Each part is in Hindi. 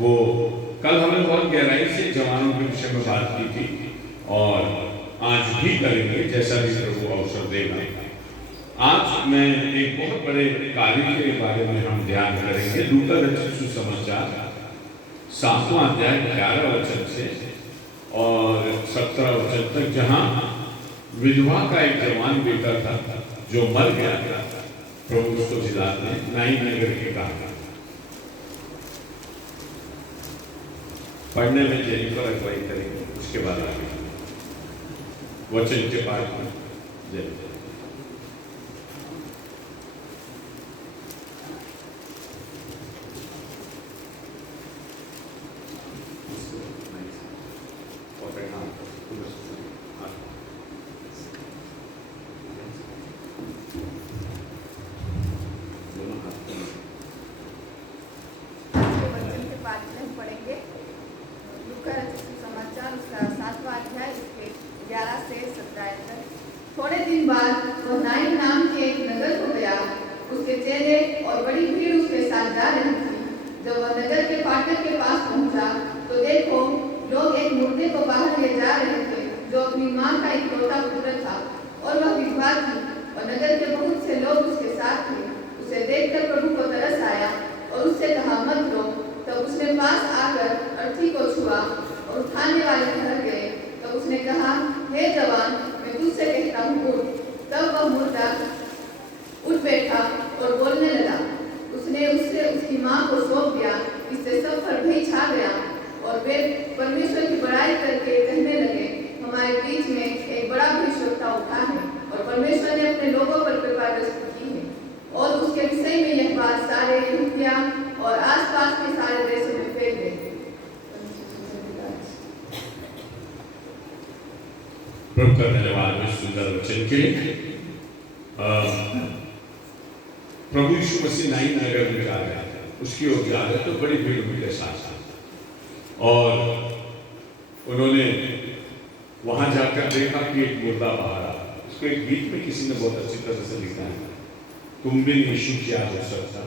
वो कल हमने बहुत गहराई से जवानों के विषय में बात की थी और आज भी करेंगे जैसा भी प्रभु अवसर देगा। आज मैं एक बहुत बड़े कार्य के बारे में हम ध्यान करेंगे। लूका रचित सुसमाचार 7वां अध्याय 11 वचन से और 17 वचन तक, जहां विधवा का एक जवान बेटा था जो मर गया था। प्रभु उसको जिलाते हैं नाइन नगर के कहा। पढ़ने में जेनिफर अगवाई करेंगे, उसके बाद आगे वचन के पाठ में जय। थोड़े दिन बाद वो नाइन नाम के एक नगर को गया। उसके चेले और बड़ी भीड़ उसके साथ जा रही थी। जब वह नगर के फाटक के पास पहुंचा तो देखो, लोग एक मुर्दे को बाहर ले जा रहे थे जो अपनी मां का इकलौता पुत्र था और वह विधवा थी, और नगर के बहुत से लोग उसके साथ थे। उसे देखकर प्रभु को तरस आया और उससे कहा, मत रो। तब उसने पास आकर अर्थी को छुआ और उठाने वाले ठहर गए। तब उसने कहा, हे जवान, मैं तुझसे कहता हूँ, उठ। तब वह मुर्दा उठ बैठा और बोलने लगा। उसने उससे उसकी मां को सौंप दिया। इससे सब पर भय छा गया और वे परमेश्वर की बड़ाई करके कहने लगे, हमारे बीच में एक बड़ा भविष्यवक्ता उठा है और परमेश्वर ने अपने लोगों पर कृपा दृष्टि की है। और उसके विषय में यह बात सारे यहूदिया और आसपास के सारे देशों में फैल गई। प्रभु का धन्यवाद इस सुंदर वचन के लिए। प्रभु यीशु मसीह नाइन नगर में जा रहा था, उसकी ओर जा रहे तो बड़ी भीड़ उनके साथ और उन्होंने वहां जाकर देखा कि एक मुर्दा बाहर आ। उसको एक गीत में किसी ने बहुत अच्छी तरह से लिखा है, तुम बिन यीशु क्या हो सकता,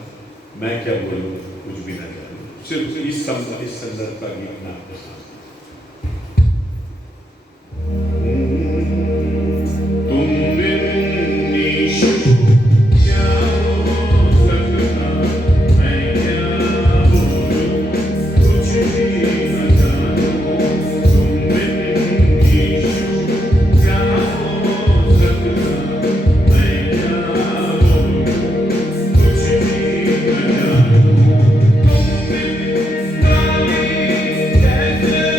मैं क्या बोलूं, कुछ भी ना जानूं। सिर्फ इस संदर्भ का गीत ना आपके साथ। Yeah.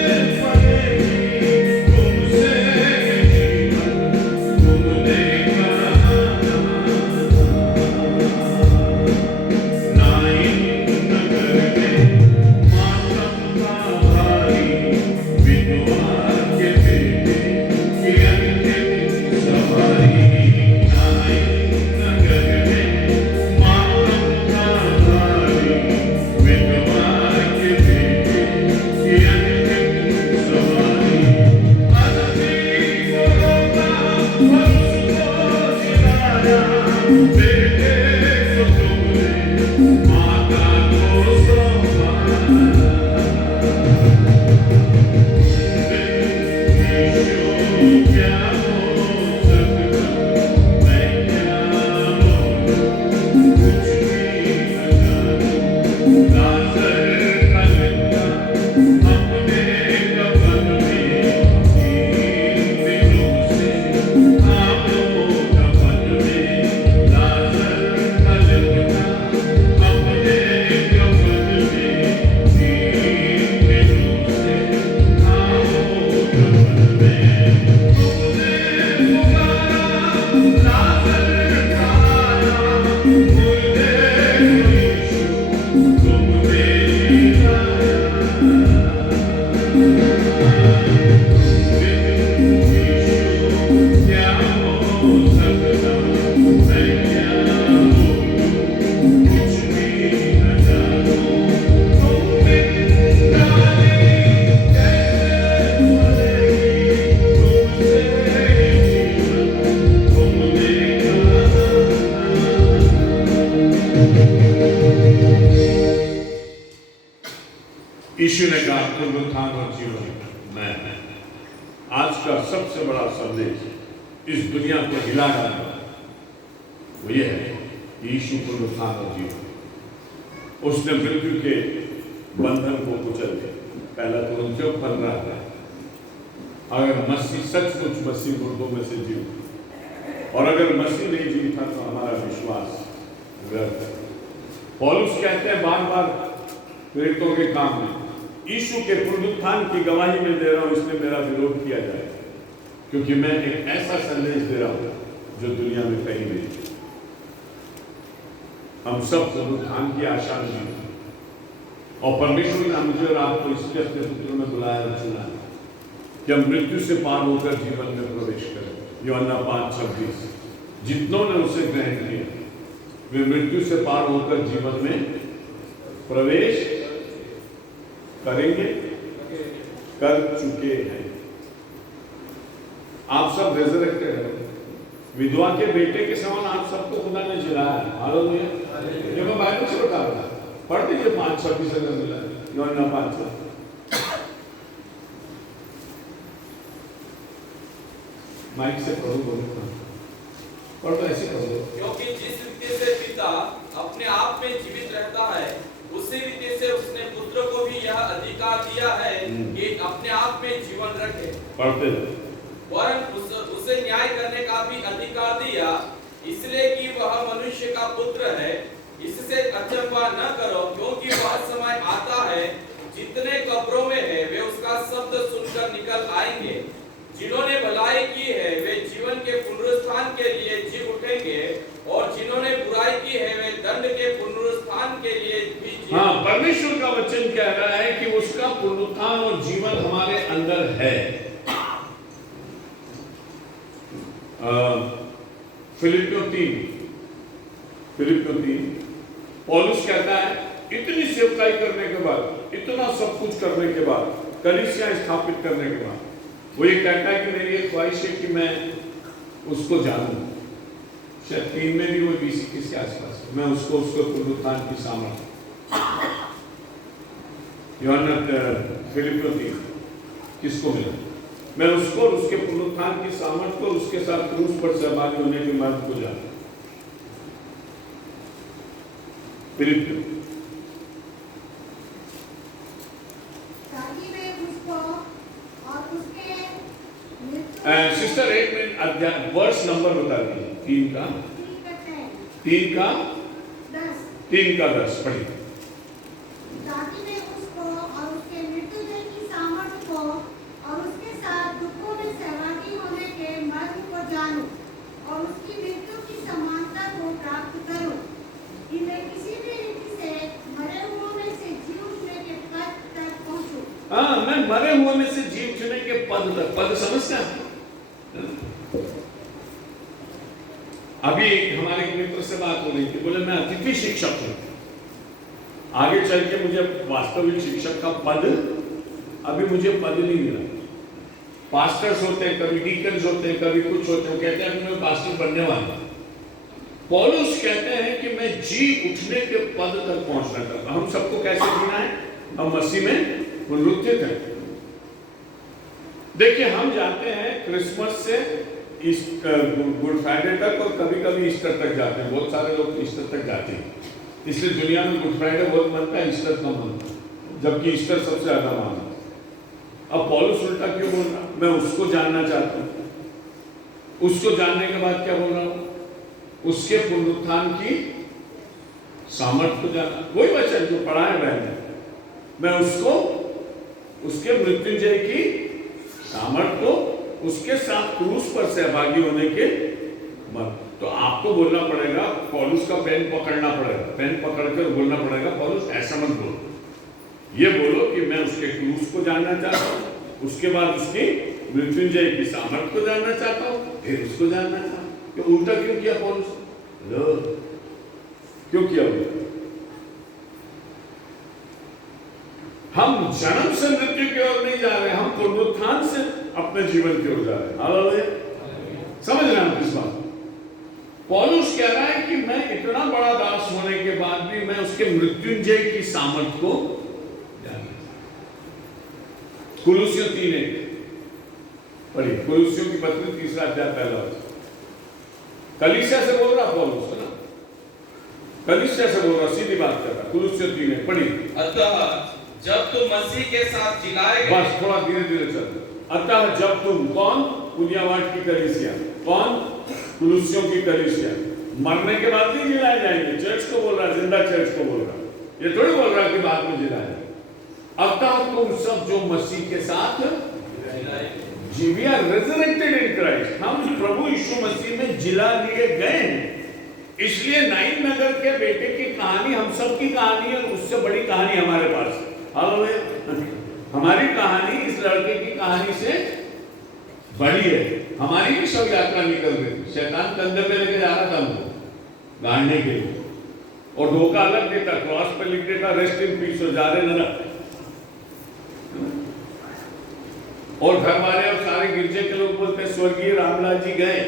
यीशु ने कहा पुनरुत्थान और जीवन मैं। आज का सबसे बड़ा संदेश इस दुनिया को हिला डालने वाला वो ये है कि यीशु पुनरुत्थान और जीवन। उसने मृत्यु के बंधन को कुचल दिया। पहला कुरिन्थियों 15 अगर मसीह सचमुच मसीह मुर्दों में से जी और अगर मसीह नहीं जीता तो हमारा विश्वास व्यर्थ है। पौलुस कहते हैं बार बार प्रेरितों के काम में, यीशु के पुनरुत्थान की गवाही में दे रहा हूं, इसलिए मेरा विरोध किया जाए, क्योंकि मैं एक ऐसा संदेश दे रहा हूं जो दुनिया में कहीं नहीं। हम सब पुनरुत्थान की आशा में हैं और परमेश्वर ने मुझे और आपको इसलिए अपने पुत्र में बुलाया और चुना कि हम मृत्यु से पार होकर जीवन में प्रवेश करें। यूहन्ना 5:26 जितनों ने उसे ग्रहण किया वे मृत्यु से पार होकर जीवन में प्रवेश करेंगे, कर चुके हैं। आप सब रेजरेक्टेड हैं। विधवा के बेटे के समान आप सबको खुदा ने जिलाया है। हालेलुया। ये मैं बाइबल से बता रहा हूं, पढ़ दीजिए 5:26 अगर मिला यूहन्ना 5 माइक से पढ़ो, बोलो पढ़ो, ऐसे पढ़ो। क्योंकि जिस रीति से पिता अपने आप में जीवित रहता है उसी रीति से उसने पुत्र को भी यह अधिकार दिया है कि अपने आप में जीवन रखे। पढ़ते वरन उसे न्याय करने का भी अधिकार दिया, इसलिए कि वह मनुष्य का पुत्र है। इससे अचंभा न करो, क्योंकि वह समय आता है जितने कब्रों में है वे उसका शब्द सुनकर निकल आएंगे। जिन्होंने भलाई की है वे जीवन के पुनरुत्थान के लिए जी उठेंगे, और जिन्होंने बुराई की है वे दंड के पुनरुत्थान के लिए भी जी। हाँ, परमेश्वर का वचन कह रहा है कि उसका पुनरुत्थान और जीवन हमारे अंदर है। फिलिपियों 3 पौलुस कहता है इतनी सेवकाई करने के बाद, इतना सब कुछ करने के बाद, कलीसिया स्थापित करने के बाद वो ये कहता है कि मेरी एक ख्वाहिश है कि मैं उसको जानूं। शायद 3 में भी वो 20-21 के आसपास मैं उसको पुनरुत्थान की सामर्थ्य। यूहन्ना फिलिपियों 3 किसको मिला? मैं उसको उसके पुनरुत्थान की सामर्थ्य को उसके साथ क्रूस पर सहभागी होने के मर्द को जाना। फिलिपियों सिस्टर एक मिनट अध्याय वर्ष नंबर बता दीजिए। 3 का 10 पढ़िए। ताकि मैं उसको और उसके मृत्युंजय की सामर्थ्य को और उसके साथ दुखों में सहभागी होने के मर्म को जानूं और उसकी मृत्यु की समानता को प्राप्त करूं, कि मैं किसी भी रीति से मरे हुओं में से जी उठने के पद तक पहुंचूं। हाँ, मैं मरे हुए में से जी उठने के पद तक। पद समझते हैं? अभी हमारे एक मित्र से बात हो रही थी, बोले मैं अतिथि शिक्षक हूं, आगे चल के मुझे वास्तविक शिक्षक का पद, अभी मुझे पद नहीं मिला। पास्टर्स होते हैं, कभी डीकन्स होते हैं, कभी कुछ होते हैं, कहते हैं मैं पास्टर बनने वाला। पौलुस कहते हैं कि मैं जी उठने के पद तक पहुंचना चाहता हूं। हम सबको कैसे जीना है? हम मसीह में पुनरुत्थित हैं। देखिए, हम जाते हैं क्रिसमस से गुड फ्राइडे तक और कभी कभी ईस्टर तक जाते हैं। बहुत सारे लोग ईस्टर तक जाते हैं, इसलिए दुनिया में गुड फ्राइडे बहुत मनता है, ईस्टर कम मनता है, जबकि ईस्टर सबसे ज्यादा मानता है। अब पौलुस उल्टा क्यों बोल रहा? मैं उसको जानना चाहता हूं। उसको जानने के बाद क्या बोल रहा हूं? उसके पुनरुत्थान की सामर्थ्य को जानना। वही वचन जो पढ़ा है मैंने, मैं उसको उसके मृत्युंजय की सामर्थ्य को उसके साथ क्रूस पर सहभागी होने के मत। तो आपको बोलना पड़ेगा, पौलुस का पेन पकड़ना पड़ेगा, पेन पकड़कर बोलना पड़ेगा, पौलुस ऐसा मत बोलो, ये बोलो कि मैं उसके क्रूस को जानना चाहता हूं, उसके बाद उसकी मृत्युंजय की सामर्थ्य को जानना चाहता हूं, फिर उसको जानना चाहता हूं। तो उल्टा क्यों किया पौलुस? क्यों किया उल्टा? हम जन्म से मृत्यु की ओर नहीं जा रहे, हम पुनरुत्थान से अपने जीवन की ओर जा रहे हैं। हालेलुया। समझ रहे हैं किस बात? पौलुस कह रहा है कि मैं इतना बड़ा दास होने के बाद भी मैं उसके मृत्युंजय की सामर्थ्य को जानना। कुलुस्सियों 3:1 पढ़िए, कुलुस्सियों की पत्री 3 अध्याय 1 वचन। कलीसिया से बोल रहा पौलुस, है ना, कलीसिया से बोल रहा, सीधी बात कर रहा। कुलुस्सियों 3:1 पढ़िए। अतः जब तुम मसीह के साथ जिलाए गए, बस थोड़ा धीरे धीरे चल। अतः जब तुम, कौन? पुण्यवाट की कलीसिया, कौन? कुलुस्सियों की कलीसिया। मरने के बाद नहीं जिलाए जाएंगे, चर्च को बोल रहा, जिंदा चर्च को बोल रहा, ये थोड़ी बोल रहा कि बाद में जिलाए। अतः तुम सब जो मसीह के साथ, we are resurrected in Christ, हम प्रभु यीशु मसीह में जिला लिए गए हैं। इसलिए नाइन नगर के बेटे की कहानी हम सब की कहानी है, उससे बड़ी कहानी हमारे पास है। हमारी कहानी इस लड़के की कहानी से बड़ी है। हमारी भी सब यात्रा निकल रही थी, शैतान कंधे पे लेके जा रहा था हमको गाड़ने के लिए, और धोखा अलग देता, क्रॉस पे लिख देता रेस्ट इन पीस और जा रहे नरक। और घर वाले और सारे गिरजे के लोग बोलते स्वर्गीय रामलाल जी गए,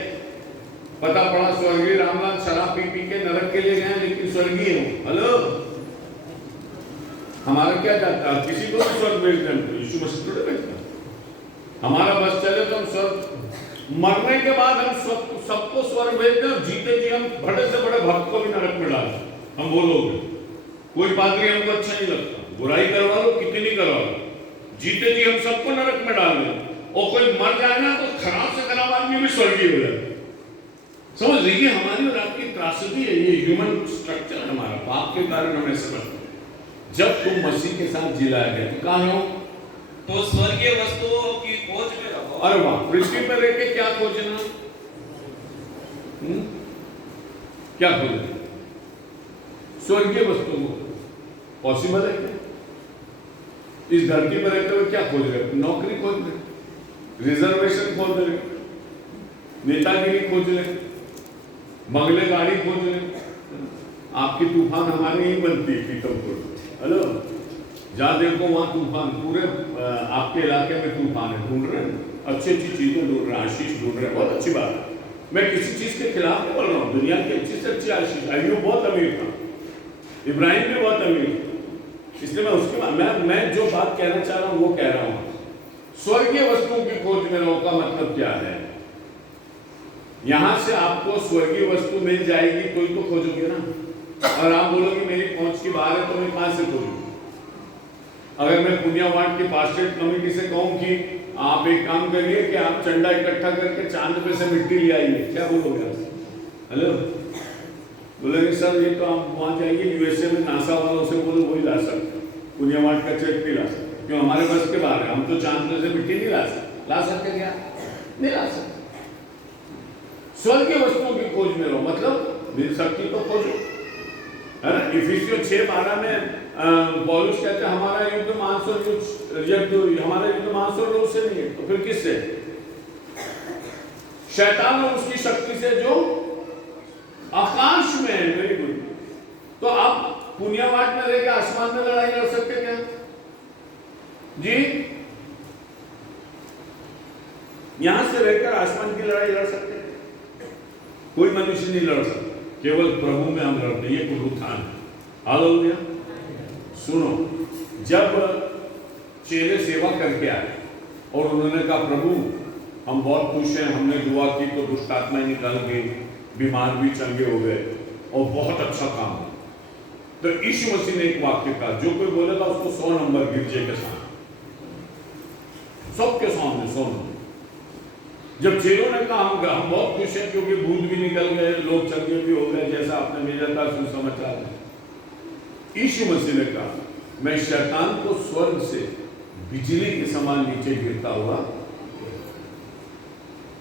पता पड़ा स्वर्गीय रामलाल शराब पी पी के नरक के लिए गए, लेकिन स्वर्गीय हो। हेलो, हमारा क्या जाता है? किसी को भी स्वर्ग भेज दें, यीशु मसीह थोड़े भेजता। हमारा बस चले तो हम स्वर्ग, मरने के बाद हम सबको स्वर्ग भेज दें, और जीते जी हम बड़े से बड़े भक्त को भी नरक में डाल दें। हम बोलोगे कोई पादरी हमको अच्छा नहीं लगता, बुराई करवा लो, कितनी करवा लो, जीते जी हम सबको नरक में डाल दें। और कोई मर जाए ना तो खराब से खराब आदमी भी स्वर्गीय हो जाए। समझ लीजिए, हमारी और आपकी त्रासदी है, ये ह्यूमन स्ट्रक्चर है हमारा, पाप के कारण हमें समझते। जब तुम मसीह के साथ जिलाए गए तो कहाँ हो? तो स्वर्गीय वस्तुओं की खोज में रहो। अरे वाह, पृथ्वी पर रह के क्या खोजना? क्या खोजना? स्वर्गीय वस्तुओं को। पॉसिबल है क्या? इस धरती पर रहते हुए क्या खोज रहे? नौकरी खोज रहे, रिजर्वेशन खोज रहे, नेतागिरी खोज रहे, बंगले गाड़ी खोज रहे। आपकी तूफान हमारी नहीं बनती पीतमपुर। हेलो, जहाँ देखो वहाँ तूफान, पूरे आपके इलाके में तूफान है, ढूंढ रहे हैं, अच्छी अच्छी चीजें ढूंढ रहे हैं, आशीष ढूंढ रहे हैं, बहुत अच्छी बात है। मैं किसी चीज के खिलाफ नहीं बोल रहा हूँ, दुनिया की अच्छी से अच्छी आशीष। अय्यूब बहुत अमीर था, इब्राहिम भी बहुत अमीर था, इसलिए मैं उसके बाद मैं जो बात कहना चाह रहा हूँ वो कह रहा हूँ। स्वर्गीय वस्तुओं की खोज में रहो का मतलब क्या है? यहां से आपको स्वर्गीय वस्तु मिल जाएगी तो ही तो खोजोगे ना। और आप बोलोगे मेरी पहुंच की बाहर है तो मैं कहां से खोजूं? अगर मैं पुण्यवाट की पास्टेट कमेटी से कहूं कि आप एक काम करिए कि आप चंदा इकट्ठा करके चांद पे से मिट्टी ले आइए, क्या बोलोगे? हेलो, बोलेंगे सर ये तो आप वहां जाइए यूएसए में नासा वालों से बोलो, वही ला सकते, पुण्यवाट का चेक नहीं ला सकते, क्यों? हमारे बस के बाहर है, हम तो चांद पे से मिट्टी नहीं ला सकते क्या? नहीं ला सकते। स्वर्गीय वस्तुओं की खोज में रहो, मतलब मिल सकती तो खोजो, है ना। इफिसियों 6:12 में पौलुस कहते हैं हमारा युद्ध मांस और हमारा युद्ध मांस और लोह से नहीं है, तो फिर किससे? शैतान और उसकी शक्ति से जो आकाश में है। Very good. तो आप पुण्यवाट में रहकर आसमान में लड़ाई लड़ सकते क्या जी? यहां से रहकर आसमान की लड़ाई लड़ सकते? कोई मनुष्य नहीं लड़ सकता, केवल प्रभु में हम लड़ते। ये पुनरुत्थान है। हालेलुया। सुनो, जब चेले सेवा करके आए और उन्होंने कहा प्रभु हम बहुत खुश हैं, हमने दुआ की तो दुष्ट आत्माएं निकल गई, बीमार भी चंगे हो गए और बहुत अच्छा काम है। तो यीशु मसीह ने एक वाक्य कहा, जो कोई बोलेगा उसको 100 नंबर गिरजे के साथ, सबके सामने 100 नंबर। जब चेलों ने कहा हम बहुत खुश हैं क्योंकि भूत भी निकल गए, लोग चंगे भी हो गए, जैसा आपने भेजा था सुसमाचार। यीशु मसीह ने कहा मैं शैतान को स्वर्ग से बिजली के समान नीचे गिरता हुआ,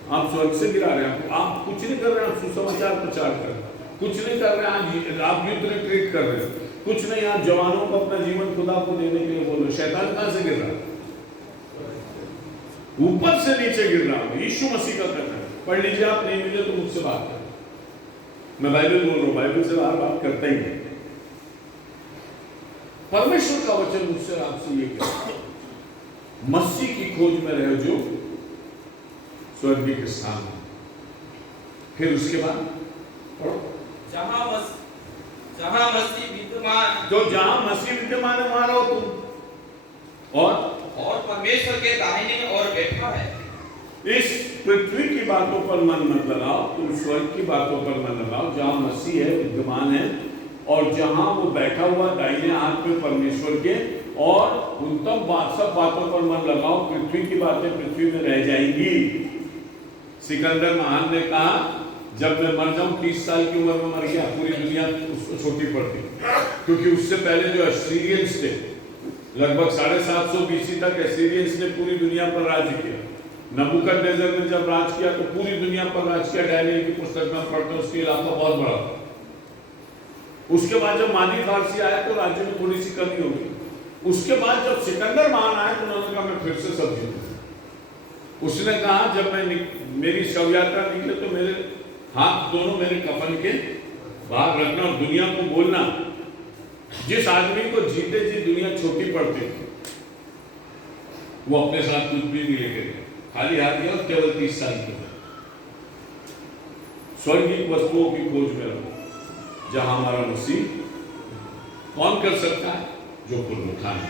आप स्वर्ग से गिरा रहे हैं, आप कुछ नहीं कर रहे हैं, आप सुसमाचार प्रचार कर रहे हैं, कुछ नहीं कर रहे हैं, आप युद्ध रिट्रीट कर रहे हैं, कुछ नहीं, आप जवानों को अपना जीवन खुदा को देने के लिए बोल रहे। शैतान कहां से गिर रहा है? ऊपर से नीचे गिर रहा है। यीशु मसीह का कहना है, पढ़ लीजिए आप, नहीं मिले तो मुझसे बात करें, मैं बाइबल बोल रहा हूं, बाइबल से बाहर बात करता ही नहीं। परमेश्वर का वचन मुझसे आपसे ये कहता है, मसीह की खोज में रहे जो स्वर्गीय के स्थान है। फिर उसके बाद पढ़ो, जहां मसीह विद्यमान, तो जहां मसीह विद्यमान है वहां रहो तुम। और और परमेश्वर के दाहिने ओर बैठा है। इस पृथ्वी की बातों पर मन मत लगाओ, तुम स्वर्ग की बातों पर मन लगाओ, जहां मसीह है, विद्यमान है, और जहां वो बैठा हुआ दाहिने हाथ में परमेश्वर के, और उन सब बातों पर मन लगाओ। पृथ्वी की बातें पृथ्वी में रह जाएंगी। सिकंदर महान ने कहा, जब मैं मर जाऊं 30 साल की उम्र में मर गया, पूरी दुनिया उसको छोटी पड़ती, क्योंकि उससे पहले जो एसीरियंस थे, लगभग 750 BC तक एसीरियंस ने पूरी दुनिया पर राज किया। नबूकदनेस्सर ने जब राज किया तो पूरी दुनिया पर राज किया। डैनियल की पुस्तक में पढ़ते हैं, उसका इलाका बहुत बड़ा था। उसके बाद जब मादी फारसी आया तो राज्य में थोड़ी सी कमी हो गई। उसके बाद जब सिकंदर महान आया तो उन्होंने कहा मैं फिर से सब जीतूंगा। उसने कहा, जब मैं मेरी शव यात्रा निकले तो मेरे हाथ दोनों मेरे कफन के बाहर रखना, और दुनिया को बोलना, जिस आदमी को जीते जी दुनिया छोटी पड़ती वो अपने साथ कुछ भी नहीं लेके गया, खाली हाथ गया, और केवल 30 साल की उम्र। स्वर्गीय वस्तुओं की खोज में रहो, जहां हमारा मसीह कौन कर सकता है? जो पुनरुत्थान है।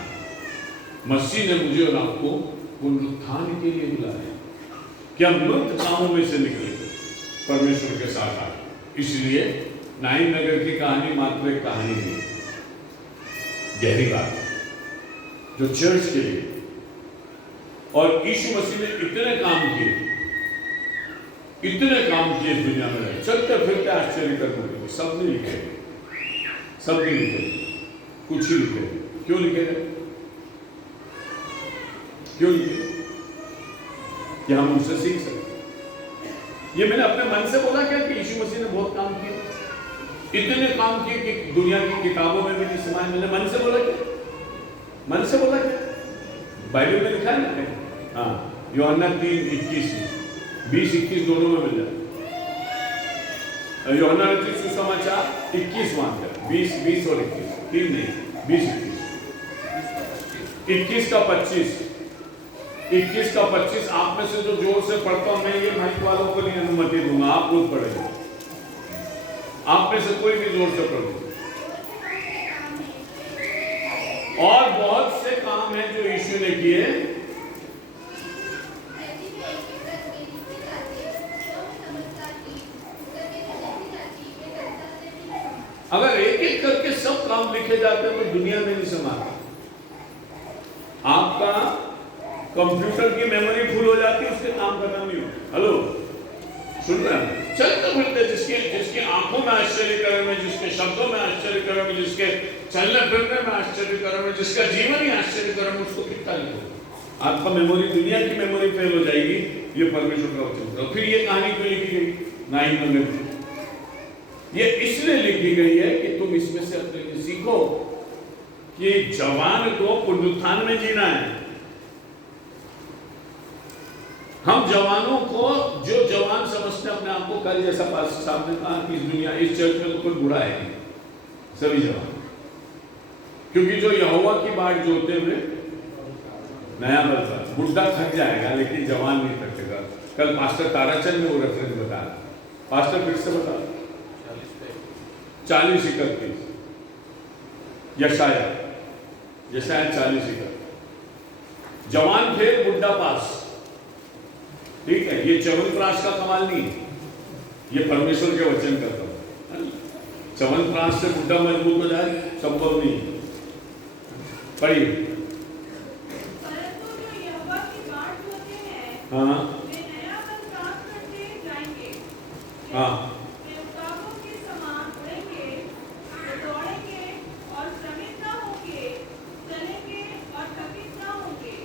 मसीह ने मुझे और आपको पुनरुत्थान के लिए बुलाया कि हम मृत कामों में से निकले, परमेश्वर के साथ आए। इसलिए नाइन नगर की कहानी मात्र एक कहानी नहीं, गहरी बात है जो चर्च के लिए, और यीशु मसीह ने इतने काम किए इस दुनिया में, चलते फिरते आश्चर्य करने, सब नहीं लिखे, सब नहीं लिखे, कुछ ही लिखे। क्यों लिखे? क्यों लिखे? कि हम उनसे सीख सकते। ये मैंने अपने मन से बोला क्या कि यीशु मसीह ने बहुत काम किए, इतने काम किए कि दुनिया की किताबों में भी नहीं समाये। मैंने मन से बोला क्या? मन से बोला क्या? बाइबल में लिखा है ना, हाँ, यूहन्ना 3:21, 20-21 दोनों में मिल जाए। यूहन्ना रचित सुसमाचार 21 मानकर, 20 और 21, 3 नहीं, 20-21, 21 का 25, 21 का 25। आप में से जो जोर से पढ़ता हूं, मैं ये माइक वालों को नहीं अनुमति दूंगा, आप खुद पढ़ेंगे। आप में से कोई भी जोर से पढ़ो। और बहुत से काम हैं जो यीशु ने किए, अगर एक एक करके सब काम लिखे जाते तो दुनिया में नहीं समाते। आपका कंप्यूटर की मेमोरी फुल हो जाती है, उसके काम खत्म नहीं हो। हेलो, सुन रहे हैं? चलते फिरते जिसके आंखों में आश्चर्य करेंगे, जिसके शब्दों में आश्चर्य करेंगे, जिसके चलने फिरने में आश्चर्य करेंगे, जिसका जीवन ही आश्चर्य करेंगे, उसको कितना लिखो। आपका मेमोरी, दुनिया की मेमोरी फेल हो जाएगी। ये परमेश्वर का वचन। फिर ये कहानी क्यों लिखी गई? 9 में ये इसलिए लिखी गई है कि तुम इसमें से अपने लिए सीखो कि जवान को पुनरुत्थान में जीना है। हम जवानों को, जो जवान समझते अपने आप को, कल जैसा पास्टर साहब ने कहा कि इस दुनिया, इस चर्च में तो कोई बूढ़ा है नहीं, सभी जवान, क्योंकि जो यहोवा की बाट जोते हुए नया बलता, बुढ़ा थक जाएगा लेकिन जवान नहीं थकेगा। कल पास्टर ताराचंद ने वो रेफरेंस बताया, पास्टर फिर से बता, 40-31 यशाया 40-31, जवान थे बुढ़ा पास। ठीक है, ये च्यवनप्राश का कमाल नहीं है, ये परमेश्वर के वचन का कमाल। च्यवनप्राश से बुढ़ा मजबूत हो जाए संभव नहीं है। पढ़िए। परंतु जो यहोवा की बाट जोते हैं, हाँ वे नया बल प्राप्त करते जाएंगे। हाँ, वे उकाबों के समान उड़ेंगे, वे दौड़ेंगे और श्रमित न होंगे, चलेंगे और थकित न होंगे।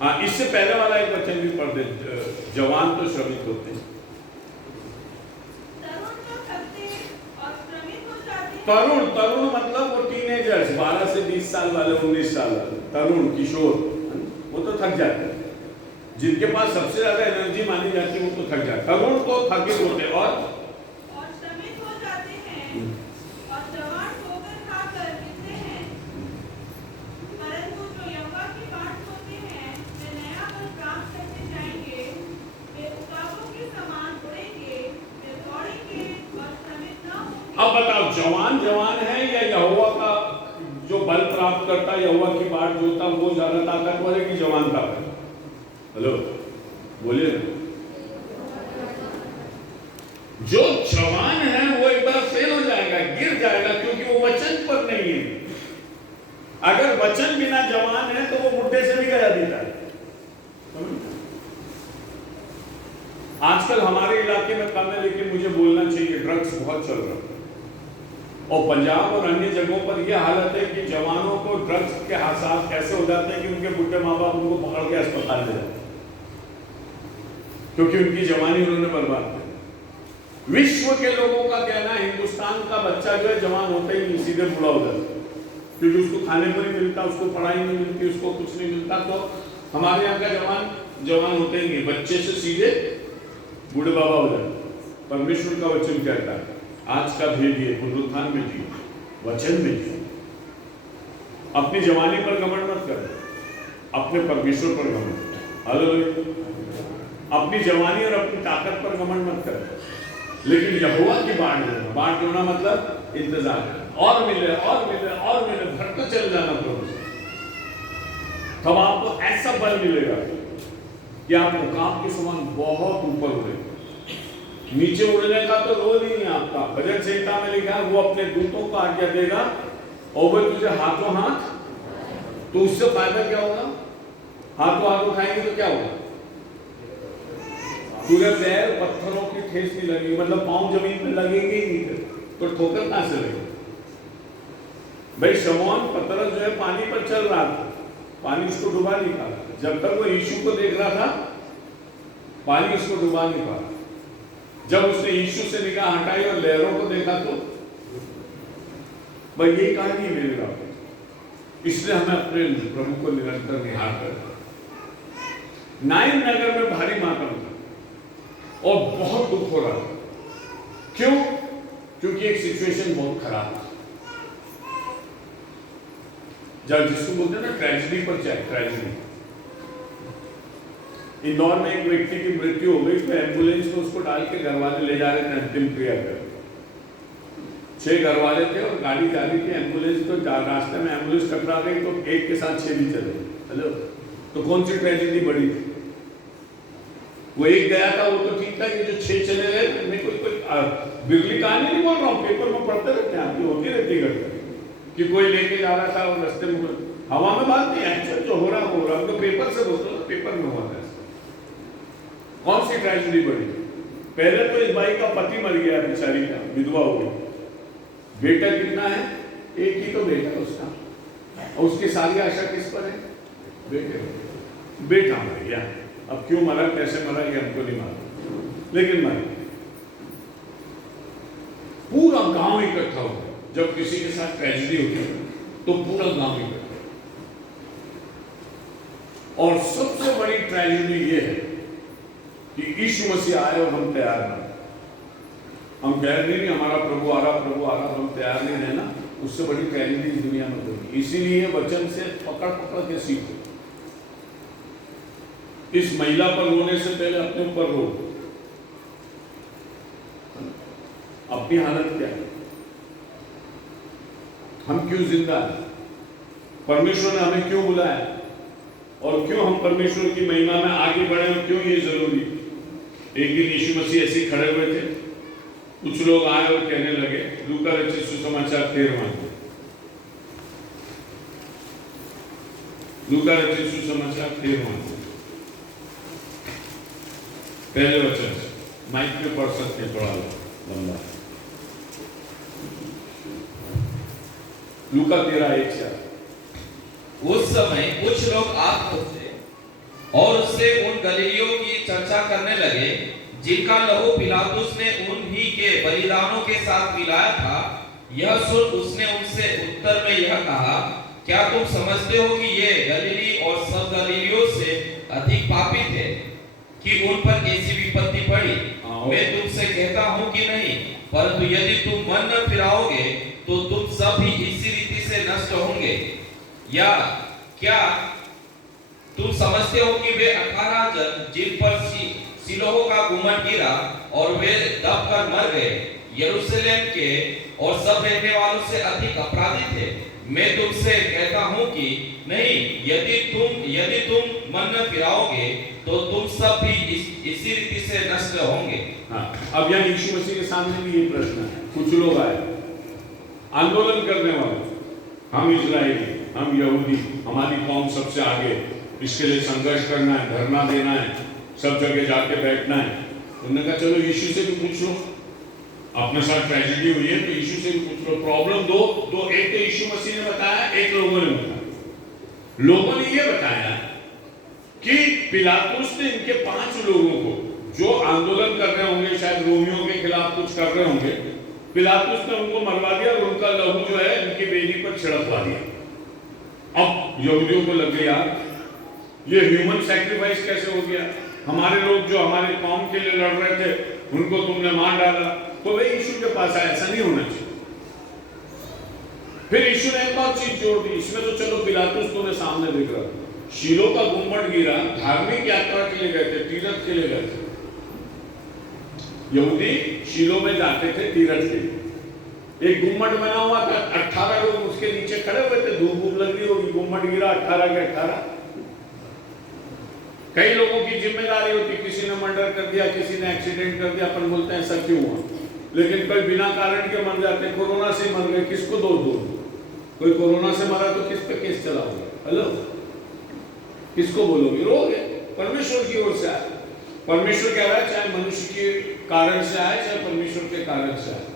हाँ, इससे पहले वाला एक वचन भी पढ़ दे, जवान तो श्रमिक होते हैं, तरुण तो थकते और श्रमित हो जाते हैं। तरुण मतलब वो टीनेजर्स, 12 से 20 साल वाले, 19 साल वाले, तरुण किशोर, वो तो थक जाते हैं। जिनके पास सबसे ज्यादा एनर्जी मानी जाती है वो तो थक जाते हैं। तरुण तो थकित होते हैं और श्रमित हो जाते हैं और जवान होकर खाकर गिरते हैं। परंतु जो यहोवा की बाट जोते हैं, वे नया बल प्राप्त करते जाएंगे। वे उकाबों के समान उड़ेंगे, वे दौड़ेंगे और श्रमित न होंगे। अब बताओ, जवान है या यहोवा का जो बल प्राप्त करता यहोवा की बाट जोता वो ज्यादा ताकतवर है कि जवान ताकत? हेलो बोलिए ना। जो जवान है वो एक बार फेल हो जाएगा, गिर जाएगा, क्योंकि वो वचन पर नहीं है। अगर वचन बिना जवान है तो वो बुढ़े से भी गया देता है। आजकल हमारे इलाके में कम है, लेकिन मुझे बोलना चाहिए, ड्रग्स बहुत चल रहा है। और पंजाब और अन्य जगहों पर यह हालत है कि जवानों को ड्रग्स के हादसात कैसे हो जाते हैं कि उनके बुढ़े माँ बाप उनको पकड़ के अस्पताल ले जाते हैं, क्योंकि उनकी जवानी उन्होंने बर्बाद कर। विश्व के लोगों का कहना है हिंदुस्तान का बच्चा जो है जवान होता ही नहीं, सीधे बूढ़ा हो जाता है, क्योंकि उसको खाने को नहीं मिलता, उसको पढ़ाई नहीं मिलती, उसको कुछ नहीं मिलता। तो हमारे यहाँ का जवान होते ही नहीं, बच्चे से सीधे बूढ़े बाबा हो जाते। परमेश्वर का वचन कहता है आज का भेद ये, पुनरुत्थान में जियो, वचन में जियो। अपनी जवानी पर घमंड मत करो, अपने परमेश्वर पर घमंड करो। हालेलुया। अपनी जवानी और अपनी ताकत पर घमंड मत करो, लेकिन यहोवा की बाट जोना मतलब इंतजार करना, और मिले और मिले और मिले, भटकते चले जाना प्रभु से। तब आपको ऐसा बल मिलेगा कि आप मुकाम के समान बहुत ऊपर उड़े। नीचे उड़ने का तो रोल ही नहीं आपका। भजन संहिता में लिखा है वो अपने दूतों को आज्ञा देगा और वो तुझे हाथों हाथ, तो उससे फायदा क्या होगा? हाथों हाथ उठाएंगे तो क्या होगा? पूरे पैर पत्थरों की ठेस नहीं लगेगी, मतलब पांव जमीन पे लगेंगे ही नहीं, तो ठोकर कहां से लगेगी? भाई शमौन पतरस जो है पानी पर चल रहा था, पानी उसको डुबा नहीं पा रहा। जब तक वो यीशु को देख रहा था पानी उसको डुबा नहीं पा रहा। जब उसने यीशु से निगाह हटाई और लहरों को देखा तो भाई यही कहानी मिलेगा। इसलिए हमें अपने प्रभु को निरंतर निहार कर। नाइन नगर में भारी मातम था और बहुत दुख हो रहा था। क्यों? क्योंकि एक सिचुएशन बहुत खराब था। जब जिसको बोलते हैं ना ट्रेजेडी पर चाहे ट्रेजेडी। इंदौर में एक व्यक्ति की मृत्यु हो गई, तो एम्बुलेंस में उसको डाल के घर वाले ले जा रहे थे अंतिम क्रिया कर। 6 घर वाले थे और गाड़ी जा रही थी, एम्बुलेंस तो रास्ते में एम्बुलेंस टकरा गई तो एक के साथ 6 भी चले। हेलो, तो कौन सी ट्रेजेडी बड़ी थी? वो एक गया था वो तो ठीक था, कि जो 6 चले गए। मैं कोई बिरली कहानी नहीं बोल रहा हूँ, पेपर में पढ़ते रहते हैं, आपकी होती रहती घटना कि कोई लेके जा रहा था और रास्ते में हवा में बात नहीं, एक्चुअल जो हो रहा तो पेपर से बोलते हो, पेपर में हुआ था। कौन सी ट्रेजेडी बड़ी? पहले तो इस भाई का पति मर गया, बेचारी का विधवा हो गई। बेटा कितना है? एक ही तो बेटा उसका, और उसकी सारी आशा किस पर है? बेटे। बेटा मर गया। अब क्यों मरा, कैसे मरा, ये हमको नहीं मालूम, लेकिन मर गया। पूरा गांव इकट्ठा हो गया। जब किसी के साथ ट्रेजेडी होती है तो पूरा गांव इकट्ठा। और सबसे बड़ी ट्रेजेडी ये है कि यीशु मसीह आए और हम तैयार ना। हम कह रहे नहीं हमारा प्रभु आ रहा, हम तैयार नहीं रहना, उससे बड़ी ट्रेजेडी इस दुनिया में होगी। इसीलिए वचन से पकड़ के सीखो। इस महिला पर रोने से पहले अपने ऊपर रो। अपनी हालत क्या है? हम क्यों जिंदा हैं? परमेश्वर ने हमें क्यों बुलाया और क्यों हम परमेश्वर की महिमा में आगे बढ़े और क्यों ये जरूरी? एक दिन यीशु मसीह ऐसे खड़े हुए थे, कुछ लोग आए और कहने लगे, लूका रचित सुसमाचार 13वां, लूका रचित सुसमाचार 13वां, पहले वचन से माइक में पढ़ सकते हैं, थोड़ा लंबा। लूका 13:1। उस समय कुछ लोग आ पहुंचे और उससे उन गलीलियों की चर्चा करने लगे जिनका लहू पिलातुस ने उन्हीं के बलिदानों के साथ पिलाया था। यह सुन उसने उनसे उत्तर में यह कहा, क्या तुम समझते हो कि ये गलीली और सब गलीलियों से अधिक पापी थे कि उन पर ऐसी विपत्ति पड़ी? मैं तुमसे कहता हूं कि नहीं, परंतु यदि तुम मन न फिराओगे तो तुम सब भी इसी रीति से नष्ट होंगे। या क्या तुम समझते हो कि वे 18 जन जिन पर सिलोह का गुम्मट गिरा और वे दबकर मर गए, यरूशलेम के और सब रहने वालों से अधिक अपराधी थे? मैं तुमसे कहता हूं कि नहीं, यदि तुम मन न फिराओगे तो तुम सब भी इसी रीति से नष्ट होंगे। हाँ, अब यहाँ यीशु मसीह के सामने भी ये प्रश्न है। कुछ लोग आए आंदोलन करने वाले, हम इजरायली, हम यहूदी, हमारी कौम सबसे आगे, इसके लिए संघर्ष करना है, धरना देना है, सब जगह जाके बैठना है। उन्होंने कहा चलो यीशु से भी पूछ लो, अपने साथ ट्रेजेडी हुई है तो यीशु से भी पूछ लो। प्रॉब्लम दो, एक तो यीशु मसीह ने बताया, एक लोगों ने बताया। लोगों ने ये बताया कि पिलातुस ने इनके 5 लोगों को जो आंदोलन कर रहे होंगे, शायद रोमियों के खिलाफ कुछ कर रहे होंगे, पिलातुस ने उनको मरवा दिया और उनका लहू जो है इनकी बेदी पर छिड़कवा दिया। अब यहूदियों को लग गया ये ह्यूमन सैक्रिफाइस कैसे हो गया, हमारे लोग जो हमारे कौम के लिए लड़ रहे थे उनको तुमने मार डाला। तो वे यीशु के पास आए, ऐसा नहीं होना चाहिए। फिर यीशु ने एक और चीज जोड़ दी, इसमें तो चलो पिलातुस तुम्हें सामने दिख रहा, शीलो का गुम्बद गिरा, धार्मिक यात्रा के लिए गए थे, तीरथ के लिए गए थे। यहूदी शीलो में जाते थे तीरथ के लिए। एक गुम्बद बना हुआ था, 18 लोग उसके नीचे खड़े हुए थे, धूप लग रही होगी, गुम्बद गिरा 18 के 18। कई लोगों की जिम्मेदारी होती, किसी ने मर्डर कर दिया, किसी ने एक्सीडेंट कर दिया, अपन बोलते हैं ऐसा क्यों हुआ, लेकिन कोई बिना कारण के मर जाते, कोरोना से मर गए, किसको दोष दो? कोई कोरोना से मरा तो किस पे केस चलाओगे? हेलो, किसको बोलोगे? रोगे। परमेश्वर की ओर से आए, परमेश्वर कह रहा है चाहे मनुष्य के कारण से आए चाहे परमेश्वर के कारण से आए,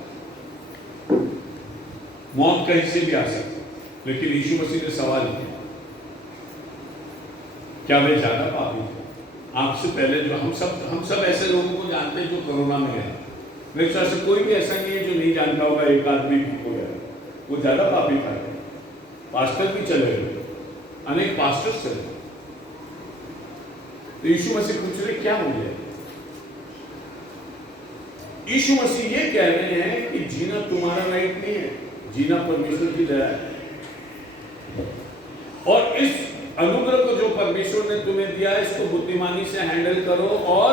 मौत कहीं से भी आ सकती। लेकिन यीशु मसीह ने सवाल किया, क्या वे ज्यादा पापी थे? आपसे पहले जो हम सब ऐसे लोगों को जानते हैं जो कोरोना में गए। मेरे ख्याल से कोई भी ऐसा नहीं है जो नहीं जानता होगा एक आदमी हो गया, वो ज्यादा पापी था। पास्टर भी चले गए, अनेक पास्टर्स चले। तो यीशु मसीह पूछ रहे क्या हो गया? यीशु मसीह ये कह रहे हैं कि जीना तुम्हारा राइट नहीं है, जीना परमेश्वर की दया है। और इस अनुग्रह को जो परमेश्वर ने तुम्हें दिया है, इसको बुद्धिमानी से हैंडल करो और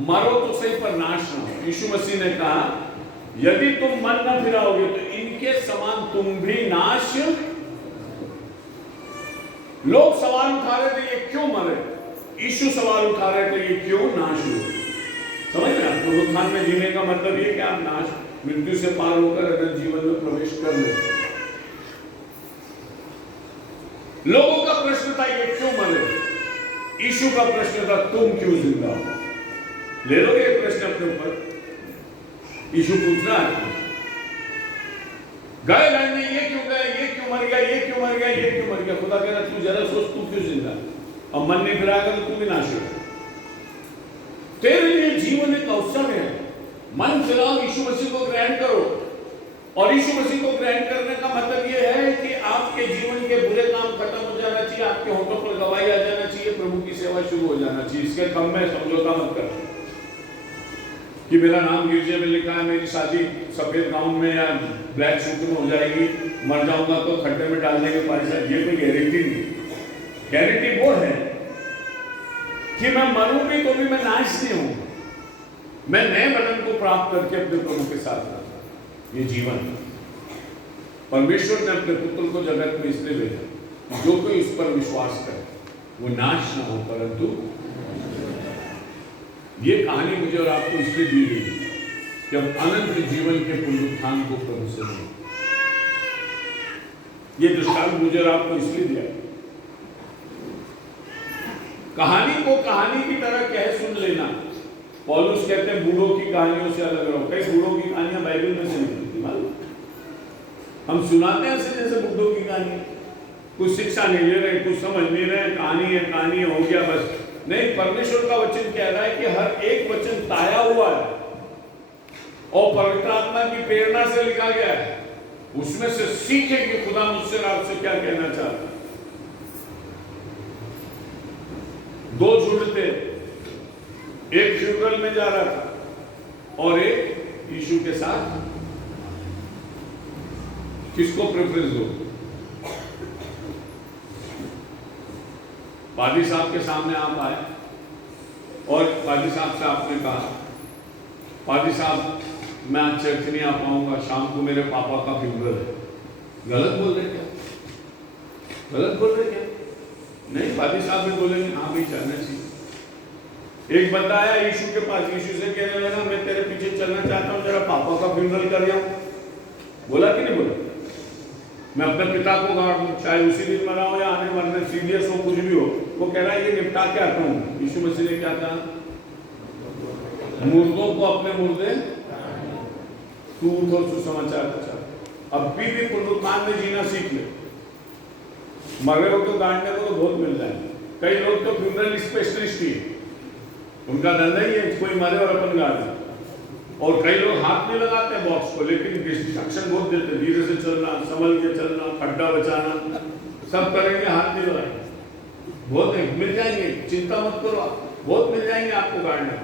मरो तो सही पर नाश न हो। यीशु मसीह ने कहा यदि तुम मन न फिराओगे तो इनके समान तुम भी नाश। लोग सवाल उठा रहे थे ये क्यों मरे, यीशु सवाल उठा रहे थे ये क्यों नाश हुए। समझ रहे हैं? पुनरुत्थान में जीने का मतलब ये कि आप नाश, मृत्यु से पार होकर अनंत जीवन में प्रवेश कर ले। लोगों का प्रश्न था ये क्यों मरे, यीशु का प्रश्न था तुम क्यों जिंदा हो। ले लोगे ये प्रश्न अपने ऊपर? यीशु पूछ रहा है गए लाइन में ये क्यों गए, ये क्यों मर गया, ये क्यों मर गया, ये क्यों मर गया। खुदा कह रहा तू जरा सोच तू क्यों जिंदा। अब मन नहीं फिराएगा तो तू भी नाश होगा। तेरे लिए जीवन एक अवसर है, मन फिराओ, यीशु मसीह को ग्रहण करो। और यीशु मसीह को ग्रहण करने का मतलब यह है कि आपके जीवन के बुरे काम खत्म हो जाना चाहिए, आपके होठों पर गवाही आ जाना चाहिए, प्रभु की सेवा शुरू हो जाना चाहिए। इसके कम में समझौता मत कर कि मेरा नाम गिरजे में लिखा है, मेरी शादी सफेद गाउन में या ब्लैक सूट में हो जाएगी, मर जाऊंगा तो खड्डे में डाल देंगे पानी से। ये कोई गारंटी नहीं। गारंटी वो है कि मैं मरूं भी तो भी मैं नाश नहीं हूं, मैं नए बदन को प्राप्त करके अपने प्रभु के साथ रहूंगा। ये जीवन परमेश्वर ने अपने पुत्र को जगत में इसलिए भेजा जो कोई उस पर विश्वास करे वो नाश ना हो परंतु। ये कहानी मुझे और आपको इसलिए दी गई कि अब अनंत जीवन के पुनरुत्थान को प्रभु से मिले। ये दृष्टांत मुझे और आपको इसलिए दिया, कहानी को कहानी की तरह कह सुन लेना। पौलुस कहते हैं बूढ़ों की कहानियों से अलग रहो। कई बूढ़ों की कहानियां बाइबल में से नहीं मालूम, हम सुनाते हैं ऐसे जैसे बूढ़ों की कहानी, कुछ शिक्षा नहीं ले रहे, कुछ समझ नहीं रहे, कहानी है हो गया बस। नहीं, परमेश्वर का वचन कह रहा है कि हर एक वचन ताया हुआ है और पवित्र आत्मा की प्रेरणा से लिखा गया है। उसमें से सीखे कि खुदा मुझसे आपसे क्या कहना चाहता है। दो झुंड थे, एक फ्यूनरल में जा रहा था और एक यीशु के साथ। किसको प्रेफरेंस दो? पादी साहब के सामने आप आए और पादी साहब से आपने कहा पादी साहब मैं आज चर्च नहीं आ पाऊंगा, शाम को मेरे पापा का फ्यूनरल है, गलत बोल रहे क्या? गलत बोल रहे क्या? नहीं, पादी साहब भी बोलेंगे हाँ भी जाना चाहिए। एक बंदा आया यीशु के पास, यीशु से कहने लगा मैं तेरे पीछे चलना चाहता हूँ, जरा पापा का फ्यूनरल कर आऊं। बोला कि नहीं बोला? मैं अपने पिता को गाड़ दूं, चाहे उसी दिन मरा हो या आने मरने सीरियस हो, कुछ भी हो। वो कह रहा है ये निपटा के आता हूँ। यीशु मसीह ने क्या कहा? मुर्दों को अपने मुर्दे तू उठो, सुसमाचार प्रचार। अब भी पुनरुत्थान में जीना सीख ले। मरे हो तो गाड़ने को तो बहुत मिल जाए। कई लोग तो फ्यूनरल स्पेशलिस्ट ही, उनका धंधा ही है कोई मरे और अपन गाड़े। और कई लोग हाथ नहीं लगाते बॉक्स को, लेकिन इंस्ट्रक्शन बहुत देते, धीरे से चलना, संभल के चलना, खड्डा बचाना, सब करेंगे, हाथ नहीं लगाएंगे। बहुत मिल जाएंगे, चिंता मत करो, बहुत मिल जाएंगे आपको गाड़ने।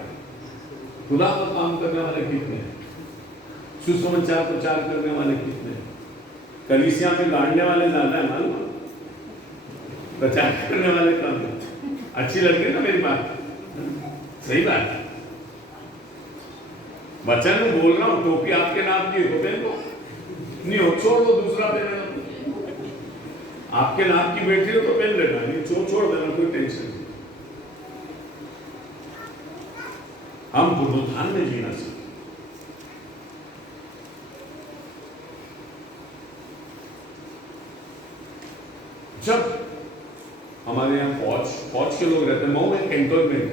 खुदा का काम करने वाले कितने हैं? सुसमाचार प्रचार करने वाले कितने हैं? कलीसिया में गाड़ने वाले ज्यादा है मालूम, प्रचार करने वाले कम है। अच्छी लग रही ना मेरी बात? सही बात है। वचन में बोल रहा हूं, टोपी आपके नाम की हो पहन लो, नहीं हो छोड़ दो, दूसरा पहन लो। आपके नाम की बेटी हो तो पहन लेना, नहीं छोड़ देना, कोई टेंशन नहीं। हम पुनरुत्थान में जीना सीखें। जब हमारे यहाँ फौज के लोग रहते हैं, मऊ में कैंटोनमेंट है,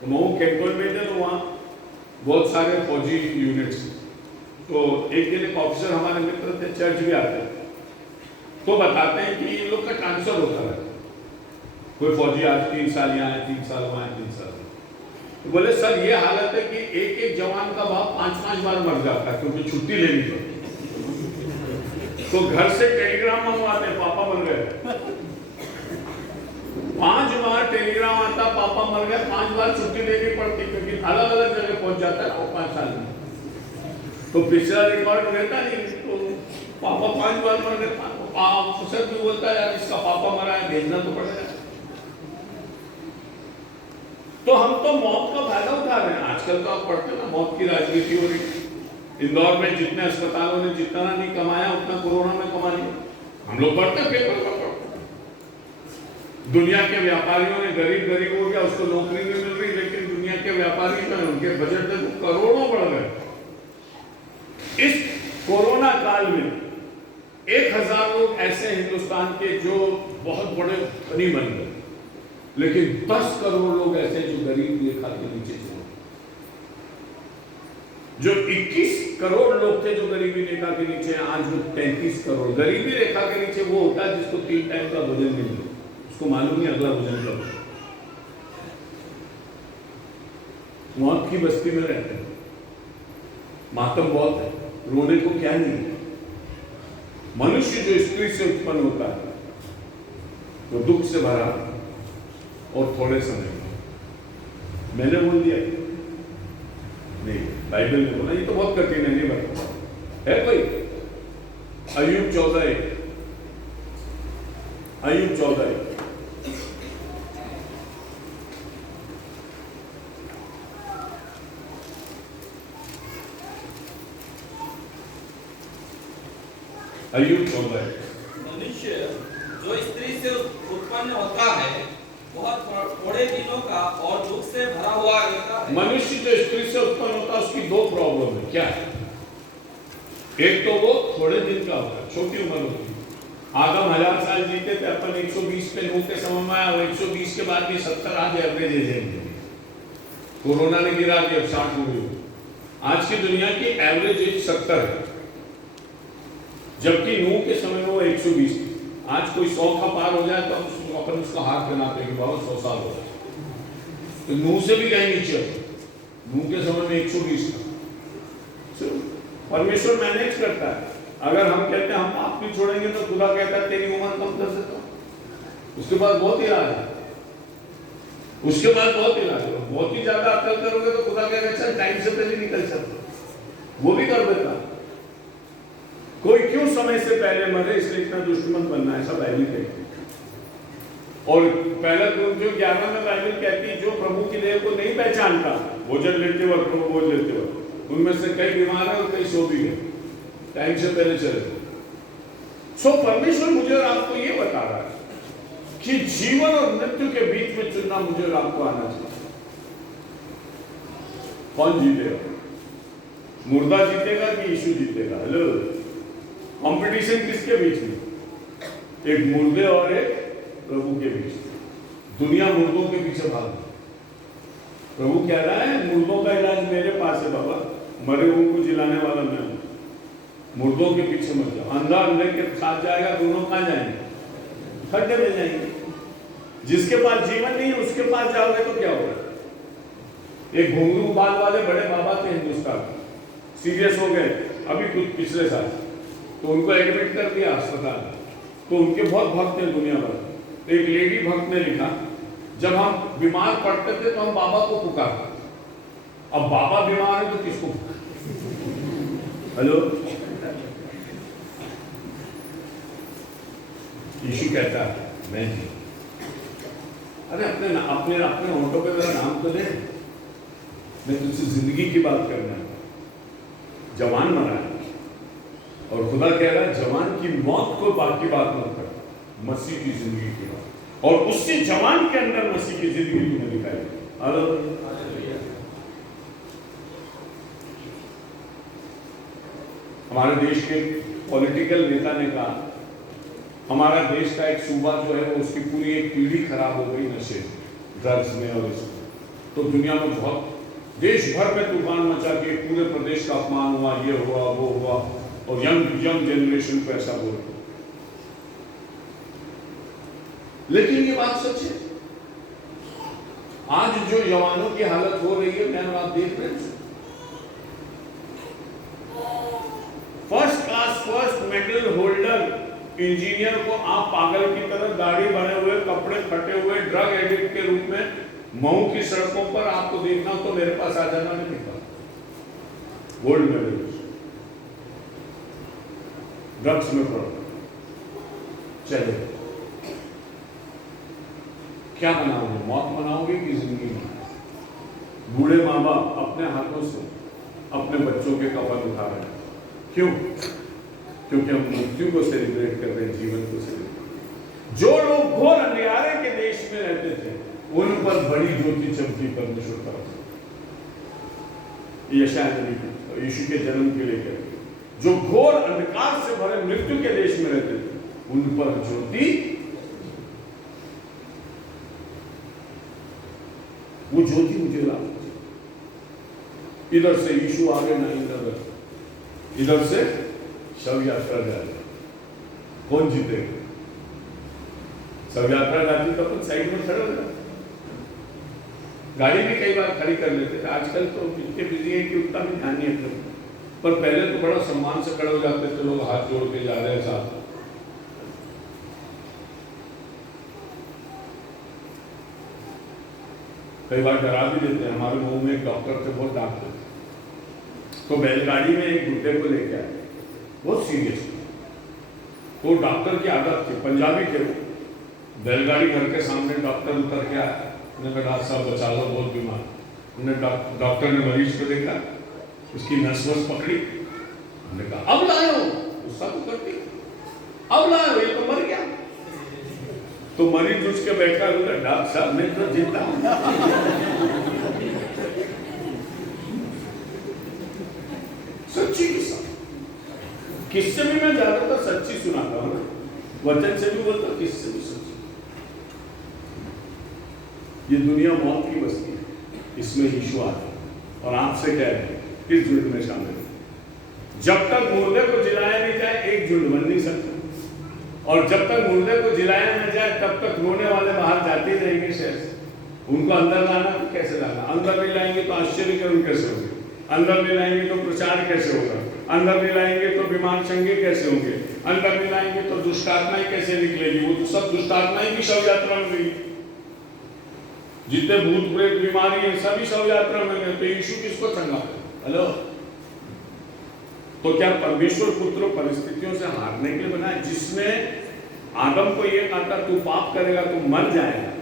तो मऊ कैंटोनमेंट है, तो वहाँ बहुत सारे फौजी यूनिट्स। तो एक दिन एक ऑफिसर हमारे मित्र थे, चर्च भी आते हैं, तो बताते हैं कि इन लोग का ट्रांसफर होता है। कोई फौजी आज 3 साल यहाँ है, 3 साल वहाँ है, 3 साल। तो बोले सर ये हालत है कि एक एक जवान का बाप 5-5 बार मर जाता है, क्योंकि छुट्टी लेनी पड़ती। तो घर से टेलीग्राम मंगवाते हैं, पापा मर गए। 5 बार टेलीग्राम आता, पापा मर गए, 5 बार छुट्टी लेनी पड़ती, क्योंकि अलग अलग जगह पहुंच जाता है 5 साल में। तो पिछला रिकॉर्ड रहता नहीं, तो पापा 5 बार मर गए। अफसर भी बोलता है यार इसका पापा मरा है, भेजना तो पड़ेगा। तो हम तो मौत का फायदा उठा रहे हैं। आजकल तो आप पढ़ते ना, मौत की राजनीति हो रही। इंदौर में जितने अस्पतालों ने जितना नहीं कमाया, उतना कोरोना में कमा लिया। हम लोग पढ़ते पेपर पर पढ़ते। दुनिया के व्यापारियों ने, गरीब हो गया, उसको नौकरी नहीं मिल रही, लेकिन दुनिया के व्यापारी जो है उनके बजट में तो करोड़ों बढ़ गए। इस कोरोना काल में 1000 लोग ऐसे हिंदुस्तान के जो बहुत बड़े धनी बन गए, लेकिन 10 करोड़ लोग ऐसे जो गरीब रेखा के नीचे थे। जो 21 करोड़ लोग थे जो गरीबी रेखा के नीचे, आज वो 33 करोड़। गरीबी रेखा के नीचे वो होता है जिसको 3 टाइम का भोजन मिल जाए, उसको मालूम नहीं अगला भोजन कब। मौत की बस्ती में रहते हैं, मातम बहुत है, रोने को क्या नहीं है। मनुष्य जो स्त्री से उत्पन्न होता है वो दुख से भरा और थोड़े समय में। मैंने बोल दिया नहीं, बाइबल ने बोला। ये तो बहुत कठिन है, नहीं बता है कोई? अय्यूब 14 अय्यूब 14 अय्यूब 14। मनुष्य जो स्त्री से उत्पन्न होता है बहुत थोड़े दिनों का और दुख से भरा हुआ रहता है। मनुष्य जो स्त्री से उत्पन्न होता है उसकी 2 प्रॉब्लम है। क्या है? एक तो वो थोड़े दिन का होता है, छोटी उम्र होती है। आदम 1000 साल जीते थे, अपन 120 पे नूह के समय में आया, 120 के बाद भी 70 आज एवरेज एज है। कोरोना ने गिरा दिया, 60 हो गई। आज की दुनिया की एवरेज एज 70 है, जबकि नूह के समय में वो 120 थी। आज कोई 100 का पार हो जाए तो अपन उसका हाथ बनाते हैं कि बाबा 100 साल हो गए। तो नूह से भी कहीं नीचे, नूह के समय में 120 था। परमेश्वर मैनेज करता है। अगर हम कहते हैं हम पाप नहीं छोड़ेंगे, तो खुदा कहता है तेरी उम्र कम कर देता हूं। उसके बाद बहुत इलाज है, उसके बाद बहुत इलाज है। बहुत ही ज्यादा अकल करोगे तो खुदा कहेगा चल टाइम से पहले निकल सकते, वो भी कर देता। कोई क्यों समय से पहले मरे इसलिए इतना दुश्मन बनना, ऐसा बाइबल कहती है। और पहला Corinthiयों 11 में बाइबल कहती है जो प्रभु की देह को नहीं पहचानता, भोजन लेते वक्त, प्रभु भोज लेते वक्त, उनमें से कई बीमार है और कई सो भी गए, टाइम से पहले चले। सो परमेश्वर मुझे और आपको ये बता रहा है कि जीवन और मृत्यु के बीच में चुनना मुझे और आपको आना चाहिए। कौन जीतेगा? मुर्दा जीतेगा कि यीशु जीतेगा? हेलो, कंपटीशन किसके बीच में? एक मुर्दे और एक प्रभु के बीच। दुनिया मुर्दों के पीछे भाग रही। प्रभु कह रहा है मुर्दों का इलाज मेरे पास है बाबा, मरे हुओं को जिलाने वाला मैं हूं। मुर्दों के पीछे मत जाओ। अंधा अंधे के साथ जाएगा, दोनों कहां जाएंगे? खड्डे में जाएंगे। जिसके पास जीवन नहीं है उसके पास जाओगे तो क्या होगा? एक घुंघरू बाल वाले बड़े बाबा थे हिंदुस्तान, सीरियस हो गए अभी कुछ पिछले साल, तो उनको एडमिट कर दिया अस्पताल। तो उनके बहुत भक्त थे दुनिया भर। तो एक लेडी भक्त ने लिखा, जब हम बीमार पड़ते थे तो हम बाबा को पुकारते, अब बाबा बीमार है तो किसको पुकारते? हेलो, यीशु कहता है मैं जी। अरे अपने अपने अपने होंठों पे मेरा नाम तो दे। मैं तुझसे जिंदगी की बात करना है। जवान मरा है और खुदा कह रहा है जवान की मौत को बाकी बात मत कर, मसीह की जिंदगी की बात, और उससे जवान के अंदर मसीह की जिंदगी तुम्हें दिखाई। हेलो, हमारे देश के पॉलिटिकल नेता ने कहा हमारा देश का एक सूबा जो है वो उसकी पूरी एक पीढ़ी खराब हो गई नशे, ड्रग्स में और इसमें। तो दुनिया में बहुत देश भर में तूफान मचा के पूरे प्रदेश का अपमान हुआ, ये हुआ वो हुआ, और यंग जनरेशन को ऐसा बोल। लेकिन ये बात सच है, आज जो जवानों की हालत हो रही है मैं और आप देख रहे हैं। First class first medal holder engineer को आप पागल की तरह दाढ़ी बने हुए, कपड़े फटे हुए, ड्रग एडिक्ट के रूप में मऊ की सड़कों पर आपको देखना तो मेरे पास आ जाना, नहीं पास। गोल्ड मेडल ड्रग्स में पड़ो, चले क्या बनाओगे? मौत बनाओगे कि जिंदगी बनाओगे? बूढ़े माँ बाप अपने हाथों से अपने बच्चों के कफन उठा रहे हैं। क्यों? क्योंकि हम मृत्यु को सेलिब्रेट कर रहे हैं, जीवन को सेलिब्रेट। जो लोग घोर अंधियारे के देश में रहते थे उन पर बड़ी ज्योति चमकी परमेश्वर तरफ। यशायाह नबी यीशु के जन्म के लिए जो घोर अंधकार से भरे मृत्यु के देश में रहते थे उन पर ज्योति, वो ज्योति मुझे ला। इधर से यीशु आगे ना इधर से शव यात्रा जा रही, कौन जीतेगा? शव यात्रा जाती तो अपन साइड में खड़े हो जाते, गाड़ी भी कई बार खड़ी कर लेते थे। आजकल तो इतने बिजी है कि उतना भी ध्यान नहीं है, पर पहले तो बड़ा सम्मान से खड़े हो जाते थे लोग, हाथ जोड़ के जा रहे हैं साथ। कई बार डरा भी देते हैं। हमारे मुंह में एक डॉक्टर थे, बहुत डांटते थे। तो बैलगाड़ी में एक बुड्ढे को लेके आए, बहुत सीरियस। वो डॉक्टर की आदत थी, पंजाबी थे वो। बैलगाड़ी घर के सामने डॉक्टर उतर के आया, उन्होंने कहा डॉक्टर साहब बचा लो, बहुत बीमार। उन्होंने डॉक्टर ने मरीज को देखा, उसकी नस वस पकड़ी, उन्होंने कहा अब लाए हो, गुस्सा तो करती, अब लाए हो, ये तो मर गया। तो मरीज उसके बैठा, डॉक्टर साहब मैं तो जिंदा हूं। सच्ची किस्सा, किससे भी मैं ज्यादातर सच्ची सुनाता हूं, वचन से भी बोलता, किससे भी सच्ची। ये दुनिया मौत की बस्ती है, इसमें यीशु आता है और आपसे कह रहे हैं किस झुंड में शामिल है। जब तक मुर्दे को जिलाया नहीं जाए एक झुंड बन नहीं सकता, और जब तक मुर्दे को जिलाया न जाए तब तक रोने वाले बाहर जाते रहेंगे शहर से। उनको अंदर लाना तो कैसे लाना? अंदर नहीं लाएंगे तो आश्चर्यकरण कैसे होंगे? अंदर नहीं लाएंगे तो प्रचार कैसे होगा? अंदर नहीं लाएंगे तो बीमार चंगे कैसे होंगे? अंदर नहीं लाएंगे तो दुष्ट आत्माएं कैसे निकलेगी? वो तो सब दुष्ट आत्माएं भी शव यात्रा में गई, जितने भूत प्रेत बीमारी है सभी शव यात्रा में गए। तो यीशु किसको चंगा करे? हेलो, तो क्या परमेश्वर पुत्र परिस्थितियों से हारने के लिए बना है? जिसने आदम को यह कहा था तू पाप करेगा तू मर जाएगा,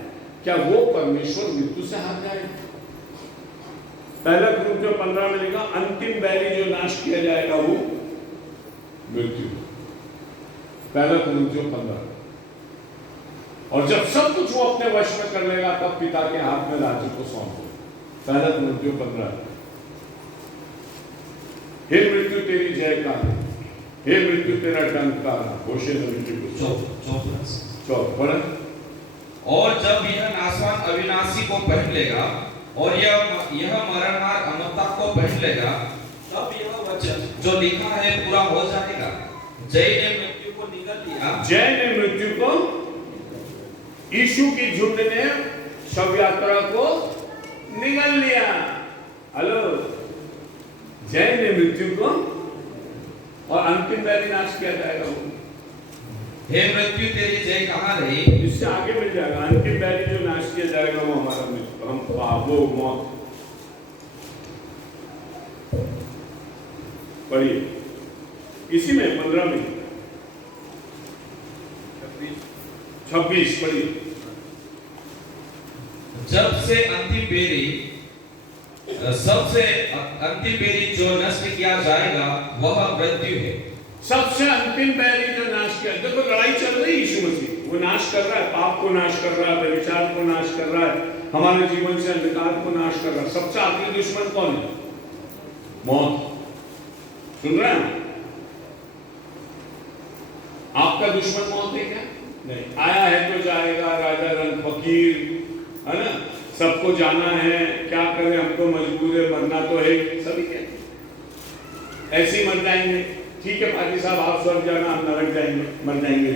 क्या वो परमेश्वर मृत्यु से हार जाएगा? पहला कुरिन्थियों 15 में लिखा अंतिम बैरी जो नाश किया जाएगा वो मृत्यु। पहला कुरिन्थियों 15। और जब सब कुछ वो अपने वश में कर लेगा तब पिता के हाथ में राज्य को सौंप दो। पहला कुरिन्थियों 15। हे मृत्यु तेरी जय का, हे मृत्यु तेरा टंक का, होशे मृत्यु को पढ़ा। और जब यह नाशवान अविनाशी को पहन लेगा और यह मरणहार अमरता को पहन लेगा, तब यह वचन जो लिखा है पूरा हो जाएगा, जय ने मृत्यु को निगल लिया। जय ने मृत्यु को, यीशु की झुंड ने शव यात्रा को निगल लिया। हेलो, जय ने मृत्यु को, और अंतिम बैरी नाश किया जाएगा। हे मृत्यु तेरी जय कहाँ रही? इससे आगे मिल जाएगा। अंतिम बैरी जो नाश किया जाएगा वो हमारा मृत्यु, हम पापों मौत। पढ़िए इसी में 15 में 26 पढ़िए। जब से अंतिम बेरी सबसे अंतिम बेरी जो नष्ट किया जाएगा वह मृत्यु है। सबसे अंतिम बैरी जो नाश किया, देखो लड़ाई चल रही है। यीशु मसीह वो नाश कर रहा है, पाप को नाश कर रहा है, व्यभिचार को नाश कर रहा है, हमारे जीवन से अंधकार को नाश कर रहा है। सबसे आखिरी दुश्मन कौन है? मौत। सुन रहे हैं? आपका दुश्मन मौत है क्या? नहीं। आया है तो जाएगा, राजा रंग फकीर, है ना, सबको जाना है, क्या करें, हमको मजबूर है, मरना तो है, सभी कहते ऐसे ही मर जाएंगे। ठीक है पाजी साहब, आप स्वर्ग जाना, हम नरक जाएंगे, मर जाएंगे।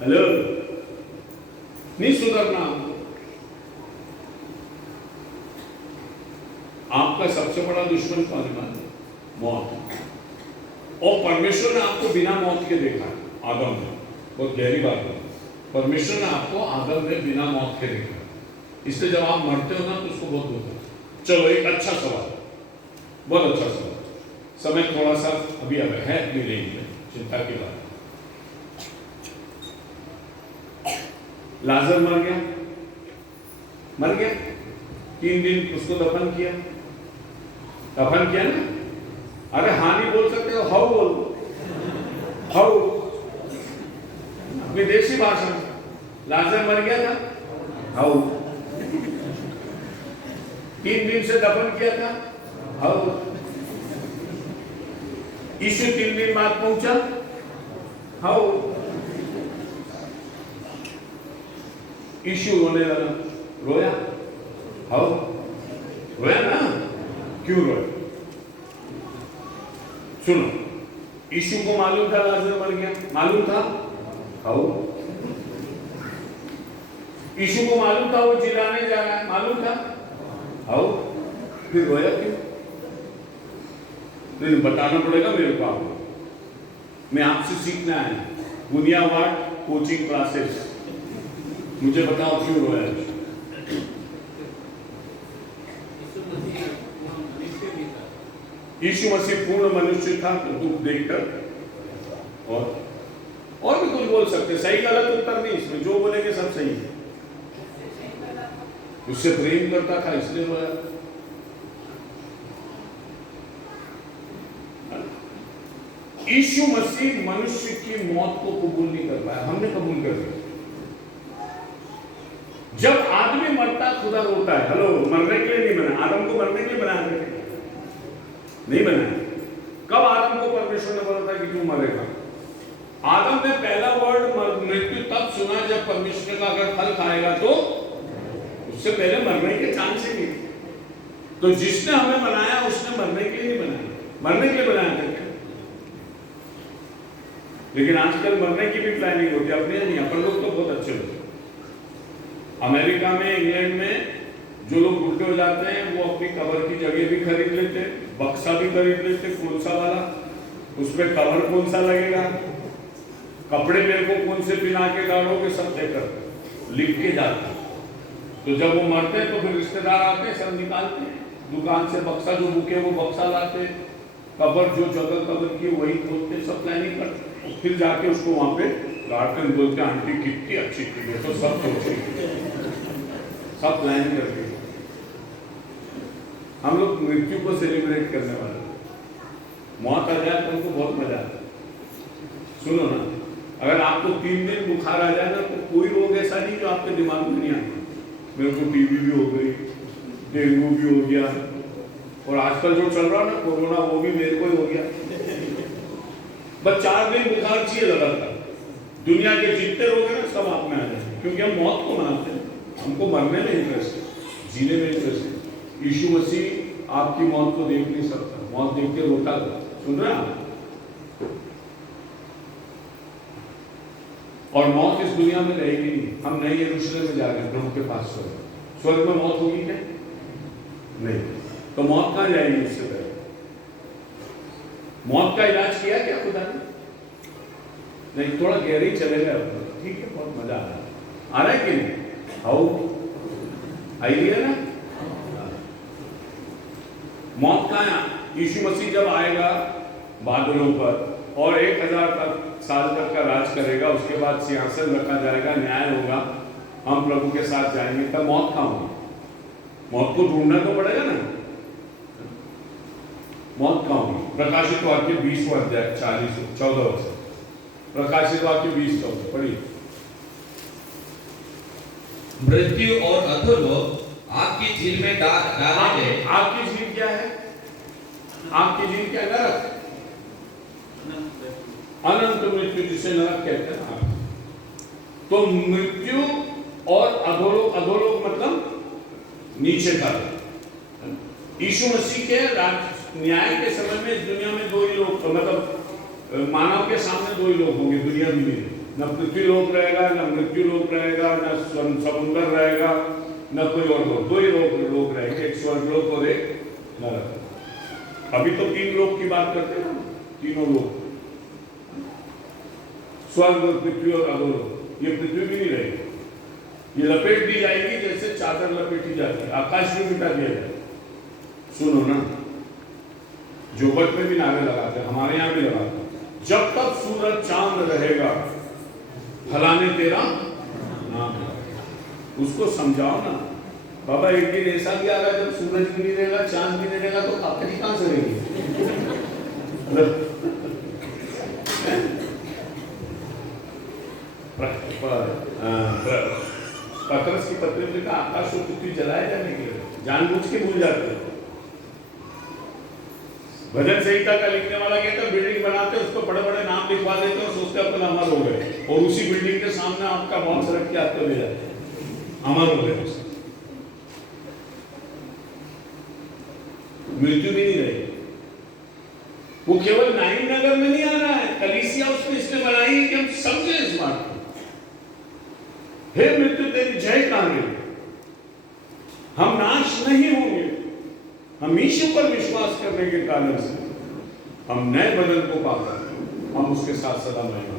हेलो, नहीं सुधरना हमको। आपका सबसे बड़ा दुश्मन कौन है? मौत। और परमेश्वर ने आपको बिना मौत के देखा, आदम ने। बहुत गहरी बात है, परमेश्वर ने आपको आदम ने बिना मौत के देखा। इसलिए जब आप मरते हो ना तो उसको बहुत दुख है। चलो एक अच्छा सवाल, बहुत अच्छा सवाल। समय थोड़ा सा अभी है अपनी रेंज में, चिंता की बात। लाजर मर गया, मर गया, 3 दिन उसको दफन किया, दफन किया ना। अरे हाँ नहीं बोल सकते हो, हाउ बोल, हाउ, अपनी देसी भाषा में। लाजर मर गया था, हाउ। 3 दिन से दफन किया था, हाउ। यीशु 3 दिन बाद पहुंचा, हाउ। यीशु रोने लगा, रोया, हाउ, रोया ना, क्यों रोया? सुनो, यीशु को मालूम था लाजर मर गया, मालूम था, हाउ। यीशु को मालूम था वो जिलाने जा रहा है, मालूम था, हाउ। फिर रोया क्यों? फिर बताना पड़ेगा मेरे को आपको। मैं आपसे सीखना है, बुनियावाद कोचिंग क्लासेस। मुझे बताओ क्यों रोया? यीशु मसीह पूर्ण मनुष्य था तो दुख देखकर, और भी कुछ बोल सकते, सही गलत उत्तर नहीं इसमें, जो बोलेंगे सब सही है। उससे प्रेम करता था इसलिए रोया। यीशु मसीह मनुष्य की मौत को कबूल नहीं कर पाया, हमने कबूल कर लिया। जब आदमी मरता खुदा रोता है। हेलो, मरने के लिए नहीं बना, आदम को मरने के लिए बनाया नहीं बनाया। कब आदम को परमेश्वर ने बोला था कि तू मरेगा? आदम ने पहला वर्ड मृत्यु तब सुना जब परमेश्वर का अगर फल खाएगा तो, उससे पहले मरने के चांस ही नहीं। तो जिसने हमें बनाया उसने मरने के लिए नहीं बनाया, मरने के लिए बनाया था क्या? लेकिन आजकल मरने की भी प्लानिंग होती है, अपने नहीं, अपन लोग तो बहुत अच्छे होते हैं। अमेरिका में, इंग्लैंड में जो लोग बुढ़े हो जाते हैं वो अपनी कब्र की जगह भी खरीद लेते, बक्सा भी खरीद लेते, कोलसा वाला, उसमें कवर कौन सा लगेगा, कपड़े मेरे को कौन से पहना के डालोगे, सब तय करते, लिख के जाते। तो जब वो मरते हैं तो फिर रिश्तेदार आते हैं, सब निकालते हैं दुकान से, बक्सा जो बुके वो बक्सा लाते, कब्र जो जगह कब्र की वही खोदते, सब प्लानिंग करते। फिर जाके उसको वहां पे गार्डन बोलते, आंटी कितनी अच्छी थी, देखो सब सोचे, सब प्लान करके। हम लोग मृत्यु को सेलिब्रेट करने वाले, मौत आ जाए तो हमको बहुत मजा आता है। सुनो ना, अगर आपको 3 दिन बुखार आ जाए ना तो कोई रोग ऐसा नहीं जो आपके दिमाग में नहीं आता। मेरे को टीबी भी हो गई, डेंगू भी हो गया, और आजकल जो चल रहा है ना कोरोना, वो भी मेरे को ही हो गया। बस 4 दिन बुखार चाहिए लगातार, दुनिया के जितने रोग हैं ना सब आप में आ जाए, क्योंकि हम मौत को मनाते हैं, हमको मरने में इंटरेस्ट है, जीने में इंटरेस्ट है। यीशु मसीह आपकी मौत को देख नहीं सकता, मौत देख के रोता था। सुन रहे हैं आप? और मौत इस दुनिया में रहेगी नहीं। हम नए यरूशलेम में जा रहे हैं, प्रभु के पास स्वर्ग में मौत होगी क्या? नहीं। तो मौत कहां जाएगी? उससे पहले मौत का इलाज किया क्या खुदा ने? नहीं, थोड़ा गहरे ही चले गए। ठीक है, बहुत मजा आ रहा है कि नहीं? आओ, आइए ना। मौत का यीशु मसीह जब आएगा बादलों पर और 1000 साल तक का राज करेगा, उसके बाद सिंहासन रखा जाएगा, न्याय होगा, हम प्रभु के साथ जाएंगे, तब मौत कहां होगी? मौत को ढूंढना तो पड़ेगा ना। मौत कहां होगी? प्रकाशित वाक्य 20वां अध्याय 14 वर्ष। प्रकाशित वाक्य 20:14 पढ़िए। मृत्यु और अधोलोक आपकी झील में डाले गए। आपकी झील क्या है? आपकी झील क्या? नरक, अनंत मृत्यु, जिसे नरक कहते हैं ना। तो मृत्यु और अधोलोक, अधोलोक मतलब नीचे का। यीशु मसीह के न्याय के समय में इस दुनिया में 2 ही लोग, मतलब मानव के सामने 2 ही लोग होंगे दुनिया में। न पृथ्वी लोक रहेगा, न मृत्यु लोक रहेगा, न समुद्र रहेगा, न कोई और लोग। 2 ही लोग रहेंगे, एक स्वर्ग लोक और एक नरक। अभी तो 3 लोक की बात करते हैं, तीनों लोग, स्वर्ग, पृथ्वी और अधोलोक। ये पृथ्वी भी नहीं रहेगी, ये लपेट दी जाएगी जैसे चादर लपेटी जाती है, आकाश भी मिटा दिया जाएगा। सुनो ना, जोबट में भी नारे लगाते हैं, हमारे यहाँ भी लगाते हैं, जब तक सूरज चांद रहेगा फलाने तेरा नाम है। उसको समझाओ ना बाबा। एक दिन ऐसा भी आ रहा है जब सूरज भी नहीं रहेगा, चांद भी नहीं रहेगा, तो आपकी कहां से रहेगी? पतरस की पत्री में कहा आकाश और पृथ्वी जलाए जाने के लिए, जानबूझ के भूल जाते हैं। भजन संहिता का लिखने वाला कहता बिल्डिंग बनाते उस पर बड़े बड़े नाम लिखवा देते और सोचते अपने अमर हो गए, और उसी बिल्डिंग के सामने आपका बॉक्स रख के आपको ले जाते, अमर हो गए। मृत्यु भी नहीं रहेगी। वो केवल नाइन नगर में नहीं आ रहा है, कलीसिया उसने इसलिए बनाई है कि हम समझे इस बात को। हे मृत्यु तेरी जय कहां गई? हम नाश नहीं होंगे, हम यीशु पर विश्वास करने के कारण से हम नए बदन को पाकर हम उसके साथ सदा महिमा।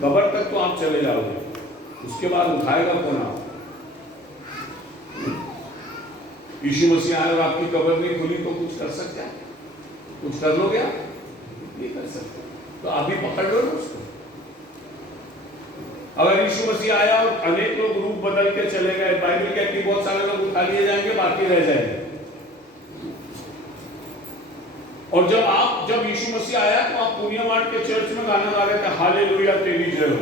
कब्र तक तो आप चले जाओगे, उसके बाद उठाएगा कौन आप? यीशु मसीह आए और आपकी कब्र नहीं खुली तो कुछ कर सकते हैं? कुछ कर लोगे आप? नहीं कर सकते। तो आप भी पकड़ लो ना उसको। अगर यीशु मसीह आया और अनेक लोग रूप बदल के चले गए, बाइबल कहती है बहुत सारे लोग उठा लिए जाएंगे, बाकी रह जाएंगे। और जब यीशु मसीह आया तो आप पुनिया मार्ट के चर्च में गाना गा रहे थे, हालेलुया तेरी जय हो,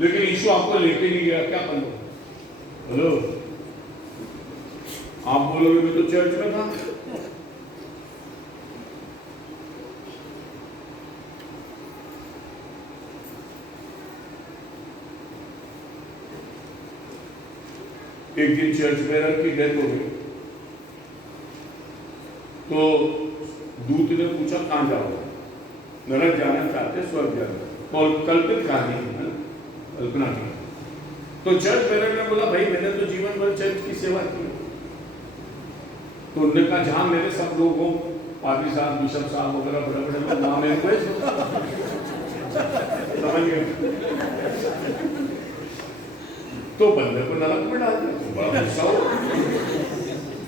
लेकिन यीशु आपको लेके नहीं गया। क्या कर लो? हेलो, आप बोलोगे मैं तो चर्च में था। एक दिन चर्च बेरर की डेथ हो गई, तो दूत ने पूछा कहां जाओगे? नरक जाना चाहते, स्वर्ग जाना। और कल्पित कहानी है, कल्पना की। तो चर्च बेरर ने बोला भाई मैंने तो जीवन भर चर्च की सेवा की। तो उन्होंने कहा जहां मेरे सब लोग हो, पादी साहब, बिशप साहब वगैरह बड़े बड़े नाम मेरे को समझ गए, तो बंदे को नरक में डाल दिया। बड़ा गुस्सा हो।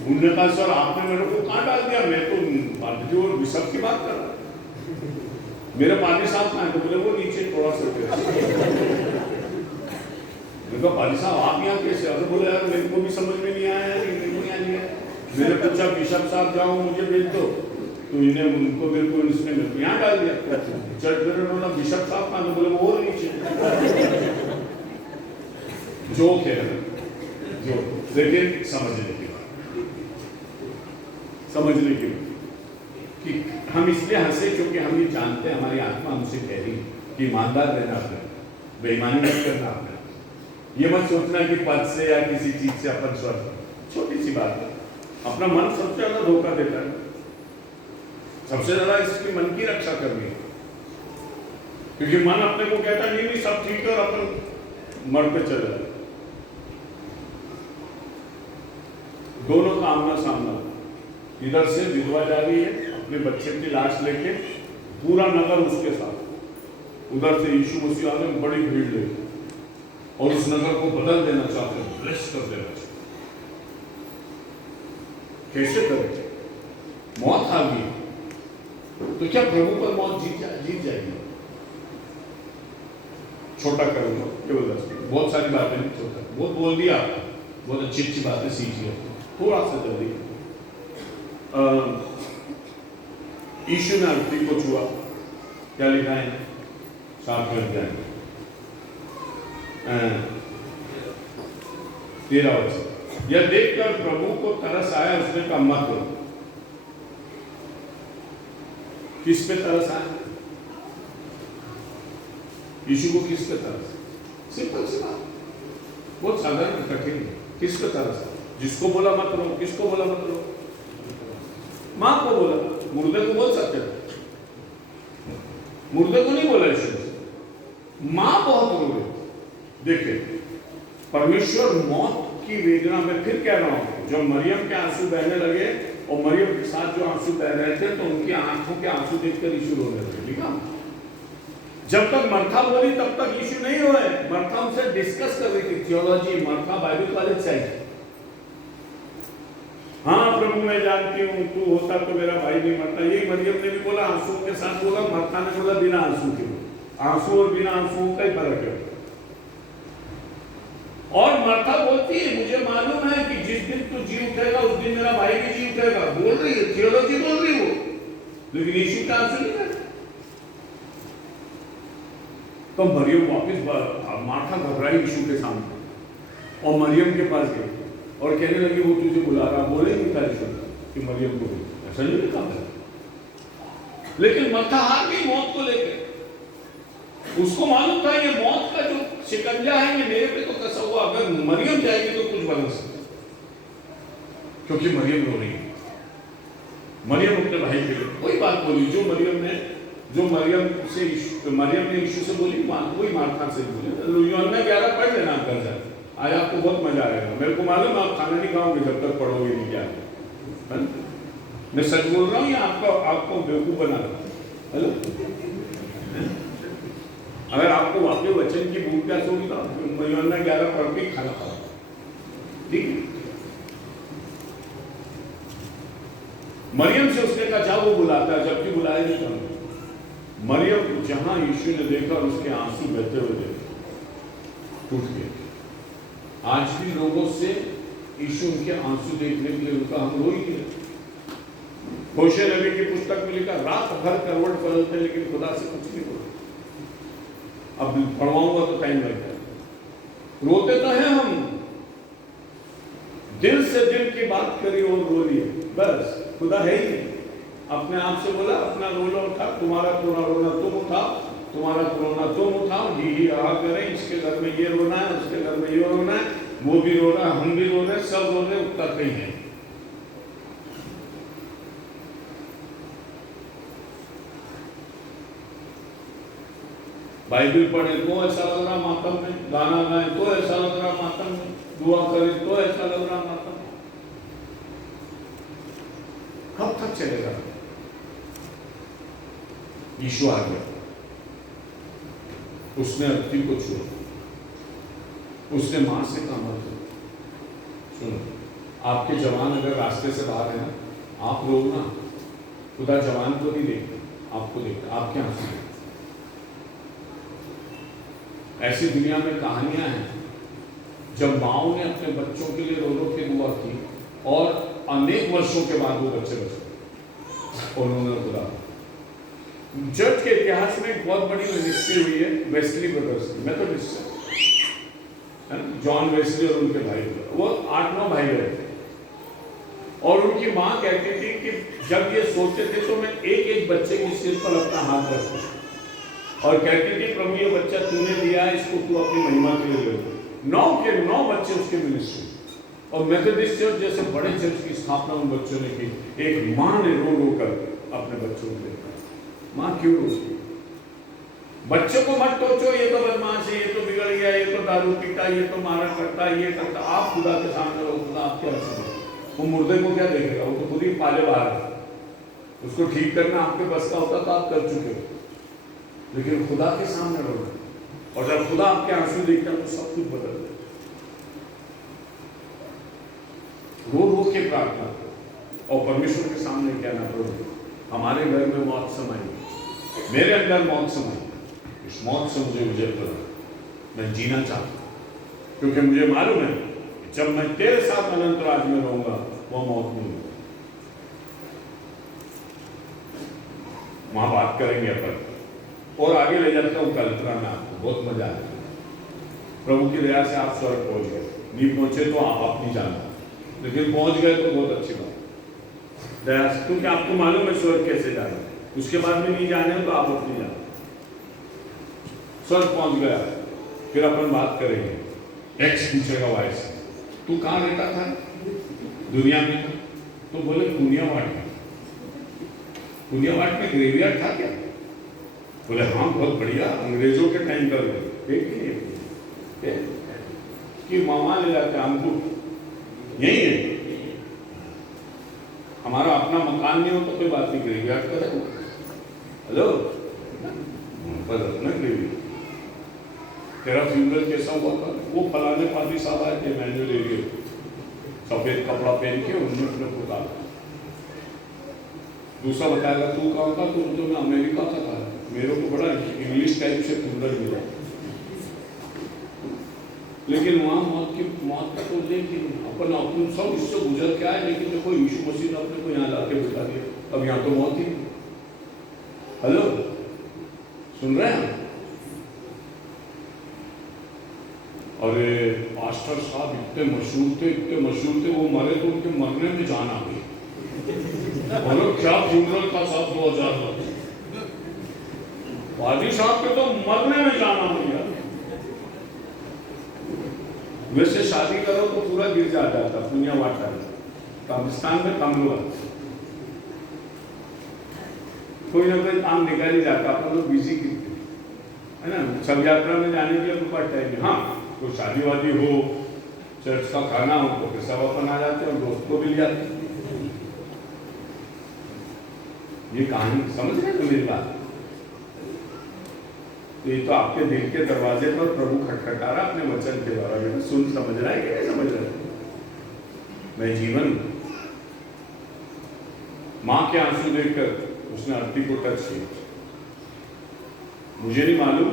उन्होंने कहा सर आपने मेरे को कहां डाल दिया? मैं तो पादी और बिशप की बात कर रहा, मेरे पादी साहब कहां? तो बोले वो नीचे थोड़ा सा। देखो पादी साहब आप यहाँ कैसे? अरे बोले यार मेरे को भी समझ में नहीं आया, नहीं आया। मैंने पूछा बिशप साहब जाओ मुझे भेज दो, तो इन्हें उनको बिल्कुल इसने मेरे को यहाँ डाल दिया। चर्च में उन्होंने बिशप साहब का बोले वो और नीचे जोक है जो, लेकिन समझने की बात, समझने की बात कि हम इसलिए हंसे क्योंकि हम ये जानते हैं, हमारी आत्मा हमसे कह रही कि ईमानदार रहना अपने, बेईमानी मत करना अपने। ये मत सोचना कि पद से या किसी चीज से अपन स्वर्ग, छोटी सी बात है। अपना मन सबसे ज्यादा धोखा देता है, सबसे ज्यादा इसकी मन की रक्षा करनी है, क्योंकि मन अपने को कहता नहीं सब ठीक है और अपन मर पे चले जाए। दोनों का आमना सामना, इधर से विधवा जा रही है अपने बच्चे की लाश लेके, पूरा नगर उसके साथ, उधर से यीशु मसीह आने में बड़ी भीड़ लेके और उस नगर को बदल देना चाहते हैं, ब्लेस कर देना चाहते। कैसे करें? मौत आ गई तो क्या प्रभु पर मौत जीत जाएगी? छोटा करूंगा केवल 10 मिनट, बहुत सारी बातें नहीं, छोटा बहुत बोल दिया आपको, बहुत अच्छी अच्छी बातें सीखिए, थोड़ा सा जल्दी। यीशु ने अर्थी को छुआ, क्या लिखा है? साफ कर जाएंगे 13 वचन, यह देखकर प्रभु को तरस आया, उसने कहा मत रो। किस पे तरस आया? यीशु को किस पे तरस? सिंपल सी बात, बहुत साधारण कठिन है। किस पे तरस? जिसको बोला मत रो, किसको बोला मत रो? मां को बोला। मुर्दे को बोल सकते थे, मुर्दे को नहीं बोला यीशु। मां बहुत रो रही। देखिए, परमेश्वर मौत की वेदना में फिर कह रहा हूं, जब मरियम के आंसू बहने लगे और मरियम के साथ जो आंसू बह रहे थे, तो उनकी आंखों के आंसू देखकर यीशु रोने लगे। ठीक है, जब तक मर्था बोली तब तक यीशु नहीं रोए। मर्था उनसे डिस्कस कर रही थी थियोलॉजी, मर्था बाइबल कॉलेज से आई। हाँ प्रभु मैं जानती हूँ, तू होता तो मेरा भाई नहीं मरता। यही मरियम ने भी बोला, आंसू के साथ बोला। मर्था ने बोला बिना आंसू के। आंसू और बिना आंसू का ही फर्क है। और मर्था बोलती है, मुझे मालूम है कि जिस दिन तू जी उठेगा उस दिन मेरा भाई भी जी उठेगा। बोल रही है, थियोलॉजी बोल रही वो, लेकिन यीशु का आंसू नहीं है। तो मरियम वापस, मार्था घबराई यीशु के सामने और मरियम के पास गई और कहने लगी वो तुझे बुला रहा। बोले नहीं था यीशु कि मरियम को, ऐसा नहीं लिखा था। लेकिन मर्था हार गई मौत को लेकर। उसको मालूम था ये मौत का जो शिकंजा है ये मेरे पे तो कसा हुआ, अगर मरियम जाएगी तो कुछ बन सकता, क्योंकि मरियम रो रही है। मरियम अपने भाई के लिए कोई बात बोली जो मरियम ने यीशु से बोली, वही मार्था से बोली। यूहन्ना 11 पढ़ लेना घर जाके, आज आपको बहुत मजा आएगा। मेरे को मालूम आप खाना नहीं खाओगे जब तक पढ़ोगे नहीं। क्या मैं सच बोल रहा हूँ या आपको बेवकूफ बना रहा हूँ? हेलो, अगर आपको वाकई वचन की भूख प्यास होगी तो यूहन्ना 11 पढ़ के खाना खाओ, ठीक है? मरियम से उसने कहा जाओ वो बुलाता है, जबकि बुलाया नहीं था। मरियम जहां यीशु ने देखा उसके आंसू बहते हुए देखे, टूट गए। आज भी लोगों से यीशु उनके आंसू देखने के लिए उनका हम रो ही है। होशे नबी की पुस्तक में लिखा, रात भर करवट बदलते लेकिन खुदा से कुछ नहीं बोलते। अब पढ़वाऊंगा तो टाइम लगता है। रोते तो हैं हम, दिल से दिल की बात करी और रो लिए, बस खुदा है ही नहीं। अपने आप से बोला अपना रोना उठा, तुम्हारा रोना तुम उठाओ, तुम्हारा रोना तुम उठाओ, ही रहा करें। इसके घर में ये रोना है, उसके घर में ये रोना है, वो भी रो रहा है, हम भी रो रहे, सब रो रहे, उत्तर कहीं है। बाइबल पढ़े तो ऐसा लग रहा मातम में, गाना गाए तो ऐसा लग रहा मातम में, दुआ करे तो ऐसा लग रहा मातम में। कब तक चलेगा? यीशु आ गया, उसने अर्थी को छुआ, उसने मां से कहा मत रो। सुनो, आपके जवान अगर रास्ते से बाहर है ना, आप रो ना, खुदा जवान को नहीं देखता, आपको देखता, आपके आंसू देखता। ऐसी दुनिया में कहानियां हैं जब माओ ने अपने बच्चों के लिए रो रो के दुआ की और अनेक वर्षों के बाद वो बच्चे बचे। और उन्होंने खुदा। चर्च के इतिहास में एक बहुत बड़ी मिनिस्ट्री हुई है वेस्ली ब्रदर्स की, मेथोडिस्ट है ना, जॉन वेस्ली और उनके भाई, वो 8-9 भाई रहे थे। और उनकी माँ कहती थी कि जब ये सोचते थे तो मैं एक एक बच्चे के सिर पर अपना हाथ रखता और कहती थी प्रभु ये बच्चा तूने दिया है, इसको तू अपनी महिमा के लिए ले। 9 के 9 बच्चे उसके मिनिस्ट्री। और मेथोडिस्ट चर्च जैसे बड़े चर्च की स्थापना उन बच्चों ने की। एक माँ ने रो रो कर अपने बच्चों को देखा। माँ क्यों रोती? बच्चों को मत टोचो, ये तो बदमाश है, ये तो बिगड़ गया, ये तो दारू पीता, ये तो मारा करता, ये करता। आप खुदा के सामने रहो, खुदा आप क्या समझो? वो मुर्दे को क्या देखेगा? वो तो खुद ही पाले बाहर है। उसको ठीक करना आपके बस का होता तो आप कर चुके हो, लेकिन खुदा के सामने रहो। और जब खुदा आपके आंसू देखता है तो सब कुछ बदल जाता है। रो रो के प्रार्थना करो और परमेश्वर के सामने क्या ना करो, हमारे घर में मौत समाई, मेरे अंदर मौत समाई, इस मौत से मुझे विजय करो। मैं जीना चाहता हूं क्योंकि मुझे मालूम है जब मैं तेरे साथ अनंत राज में रहूंगा वो मौत नहीं होगी। वहां बात करेंगे अपन और आगे ले जाता हूं कल्पना में, आपको बहुत मजा आएगा। प्रभु की दया से आप स्वर्ग पहुंच गए, नहीं पहुंचे तो आप नहीं जानना, लेकिन पहुंच गए तो बहुत अच्छी बात दया से, क्योंकि आपको मालूम है स्वर्ग कैसे जाना है। उसके बाद में नहीं जाने तो आप अपनी जाना। स्वर्ग पहुंच गया, फिर अपन बात करेंगे। एक्स पूछेगा वाई से, तू कहाँ रहता था दुनिया में? तो बोले पुनियावाट में। पुनियावाट में ग्रेवयार्ड था क्या? बोले हाँ बहुत बढ़िया, अंग्रेजों के टाइम का कि मामा ले जाते हमको, यही है। हमारा अपना मकान नहीं हो तो कोई बात नहीं, ग्रेवयार्ड का है। हेलो पर अपना ग्रेवयार्ड, तेरा फ्यूनरल कैसा हुआ था? वो फलाने पादी साहब आए थे मैनुअल एरिया, सफेद कपड़ा पहन के उन्होंने अपने को डाला। दूसरा बताएगा तू कहाँ था? तो मैं अमेरिका का था, मेरे को बड़ा इंग्लिश टाइप से फ्यूनरल मिला, लेकिन वहाँ मौत का तो लेकिन अपन सब इससे गुजर के आए। लेकिन देखो यीशु मसीह ने अपने को यहाँ लाके बिठा दिया, अब यहाँ तो मौत ही। हेलो सुन रहे हैं? अरे पास्टर साहब इतने मशहूर थे, वो मरे तो उनके मरने में जान आ गई। और क्या फ्यूनरल था साहब 2000 वादी साहब के तो मरने में जाना हो गया। वैसे शादी करो तो पूरा गिरजा आ जाता, पुनियावाट आ जाता, पाकिस्तान में कम लोग कोई ना कोई काम निकाल ही जाता। अपन लोग बिजी है ना, सब यात्रा में जाने के लिए तो पड़ता है। हाँ तो शादी वादी हो, चर्च का खाना हो तो फिर सब अपन आ जाते हैं और दोस्त को भी ले जाते हैं। ये कहानी समझ रहे तो मेरी बात? तो ये तो आपके दिल के दरवाजे पर प्रभु खटखटा रहा अपने वचन के द्वारा। मैं सुन समझ रहा है कि नहीं समझ रहा है? मैं जीवन माँ के आंसू देखकर उसने आरती को टच किया। मुझे नहीं मालूम,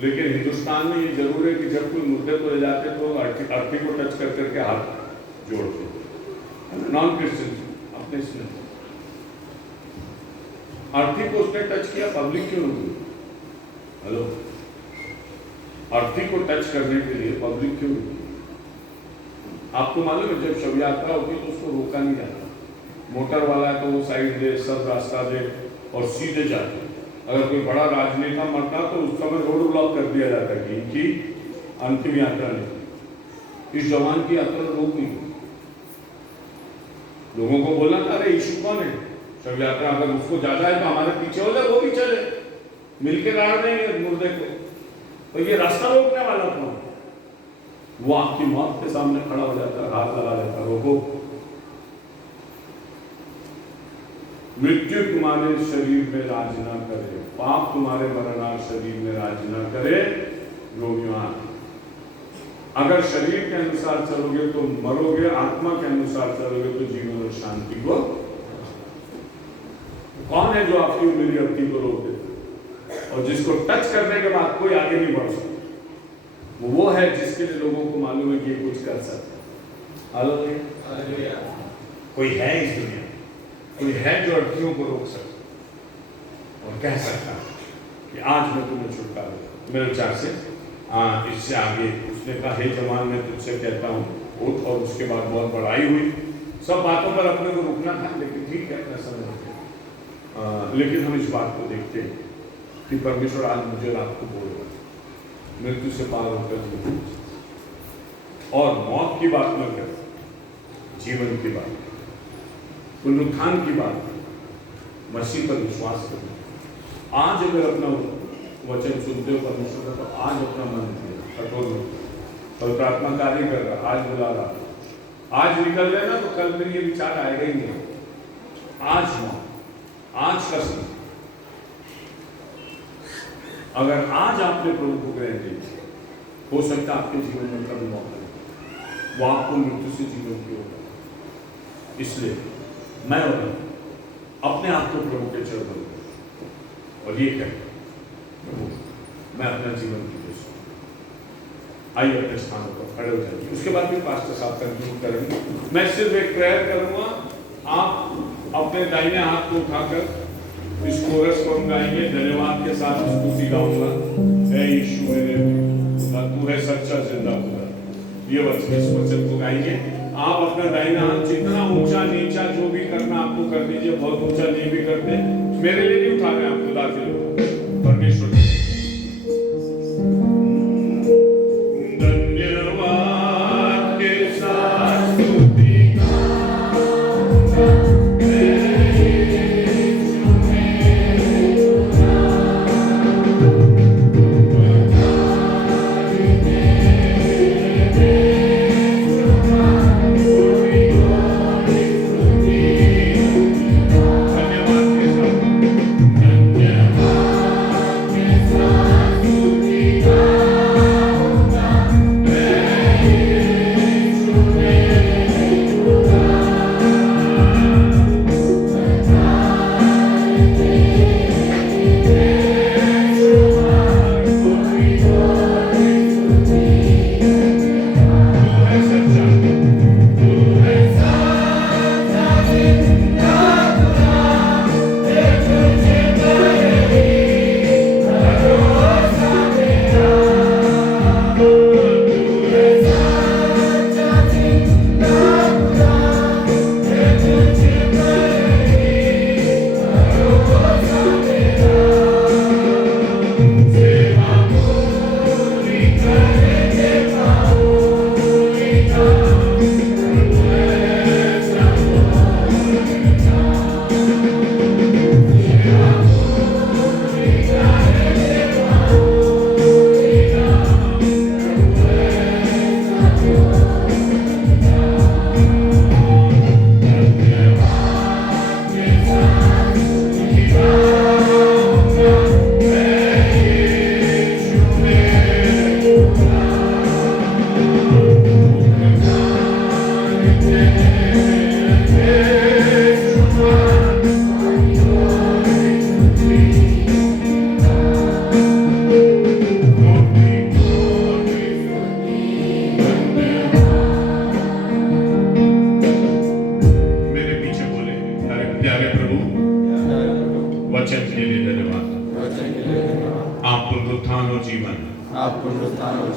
लेकिन हिंदुस्तान में ये जरूर है कि जब कोई मुर्दे को ले जाते तो आरती को टच कर करके हाथ जोड़ते। नॉन क्रिश्चियन अपने इसमें आरती को उसने टच किया, पब्लिक क्यों रुकी? हेलो, आरती को टच करने के लिए पब्लिक क्यों रुकी? आपको मालूम है जब शव यात्रा होती तो उसको रोका नहीं जाता। मोटर वाला है तो वो साइड दे, सब रास्ता दे और सीधे जाते। अगर कोई बड़ा राजनेता मरता तो उस समय रोड ब्लॉक कर दिया जाता कि इनकी अंतिम यात्रा नहीं। इस जवान की यात्रा रोक नहीं। लोगों को बोला था अरे यीशु कौन है? शव यात्रा अगर उसको ज्यादा है तो हमारे पीछे हो जाए, वो भी चले, मिलके गाड़ देंगे मुर्दे को। तो ये रास्ता रोकने वाला कौन? वो आपकी मौत के सामने खड़ा हो जाता, हाथ लगा देता, रोको। मृत्यु तुम्हारे शरीर में राज ना करे, पाप तुम्हारे मरणार शरीर में राज ना करे। रोमियों, अगर शरीर के अनुसार चलोगे तो मरोगे, आत्मा के अनुसार चलोगे तो जीवन और शांति को। कौन है जो आपकी मेरी अवधि को रोक देता और जिसको टच करने के बाद कोई आगे नहीं बढ़ सकता? वो है जिसके लिए लोगों को मालूम है कि ये कुछ कर सकता है। हालेलुया। कोई है इस दुनिया कोई है जो अर्थीयों को रोक सकता और कह सकता कि आज मैं तुम्हें छुटकारा दूंगा? मेरे विचार से इससे आगे उसने कहा, हे जवान मैं तुझसे कहता हूँ उठ, और उसके बाद बहुत बड़ाई हुई। सब बातों पर अपने को रुकना था, लेकिन ठीक है, ऐसा नहीं। लेकिन हम इस बात को देखते हैं कि परमेश्वर आज मुझे रात को बोल रहा है, मृत्यु से पार होकर जीवन, और मौत की बात न कर, जीवन की बात, पुनरुत्थान की बात, मसीह पर विश्वास करना। आज अगर अपना वचन सुनते हो परमेश्वर का, तो आज अपना मन कठोर हो, कल प्रार्थना कार्य कर रहा, आज बुला रहा, आज निकल रहे ना, तो कल फिर ये विचार आएगा ही नहीं। आज मौत, आज का समय, अगर आज आपने प्रभु को ग्रहण किया, हो सकता है आपके जीवन में कभी मौत आए, वो आपको मृत्यु से जीवन की ओर। इसलिए मैं अपने आप को प्रभु के चरणों में और ये कहता हूं, मैं अपना जीवन की कोशिश। आइए अपने स्थानों पर खड़े हो जाइए, उसके बाद भी पास्टर साहब कंटिन्यू करेंगे। मैं सिर्फ एक प्रेयर करूंगा, आप अपने दाहिने हाथ को उठाकर इस कोरस को हम गाएंगे, धन्यवाद के साथ स्तुति गाऊंगा। हे यीशु मेरे खुदा, तू है सच्चा जिंदा खुदा। ये इस वचन को गाएंगे। आप अपना दाहिना हाथ जितना ऊंचा नीचा जो भी करना आपको कर दीजिए, बहुत ऊंचा नहीं भी करते, मेरे लिए नहीं उठा रहे आप, खुदा के लिए, परमेश्वर धन्यवाद के साथ स्तुति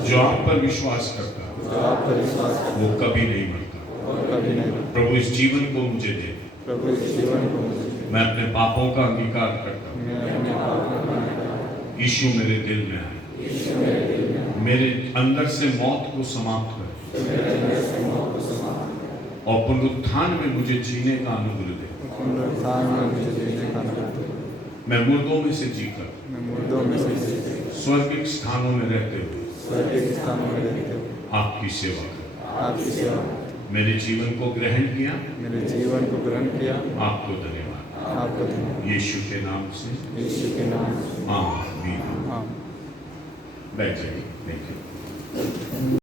जो आप पर विश्वास करता है वो कभी नहीं मरता। प्रभु इस जीवन को मुझे दे, मैं अपने पापों का अंगीकार करता हूँ। यीशु मेरे दिल में आए, मेरे अंदर से मौत को समाप्त कर और पुनरुत्थान में मुझे जीने का अनुग्रह दे। मैं मुर्दों में से जीकर स्वर्गिक स्थानों में रहते हुए आपकी सेवा कर। मेरे जीवन को ग्रहण किया, आपको धन्यवाद। यीशु के नाम से आमीन। बैठ जाइए।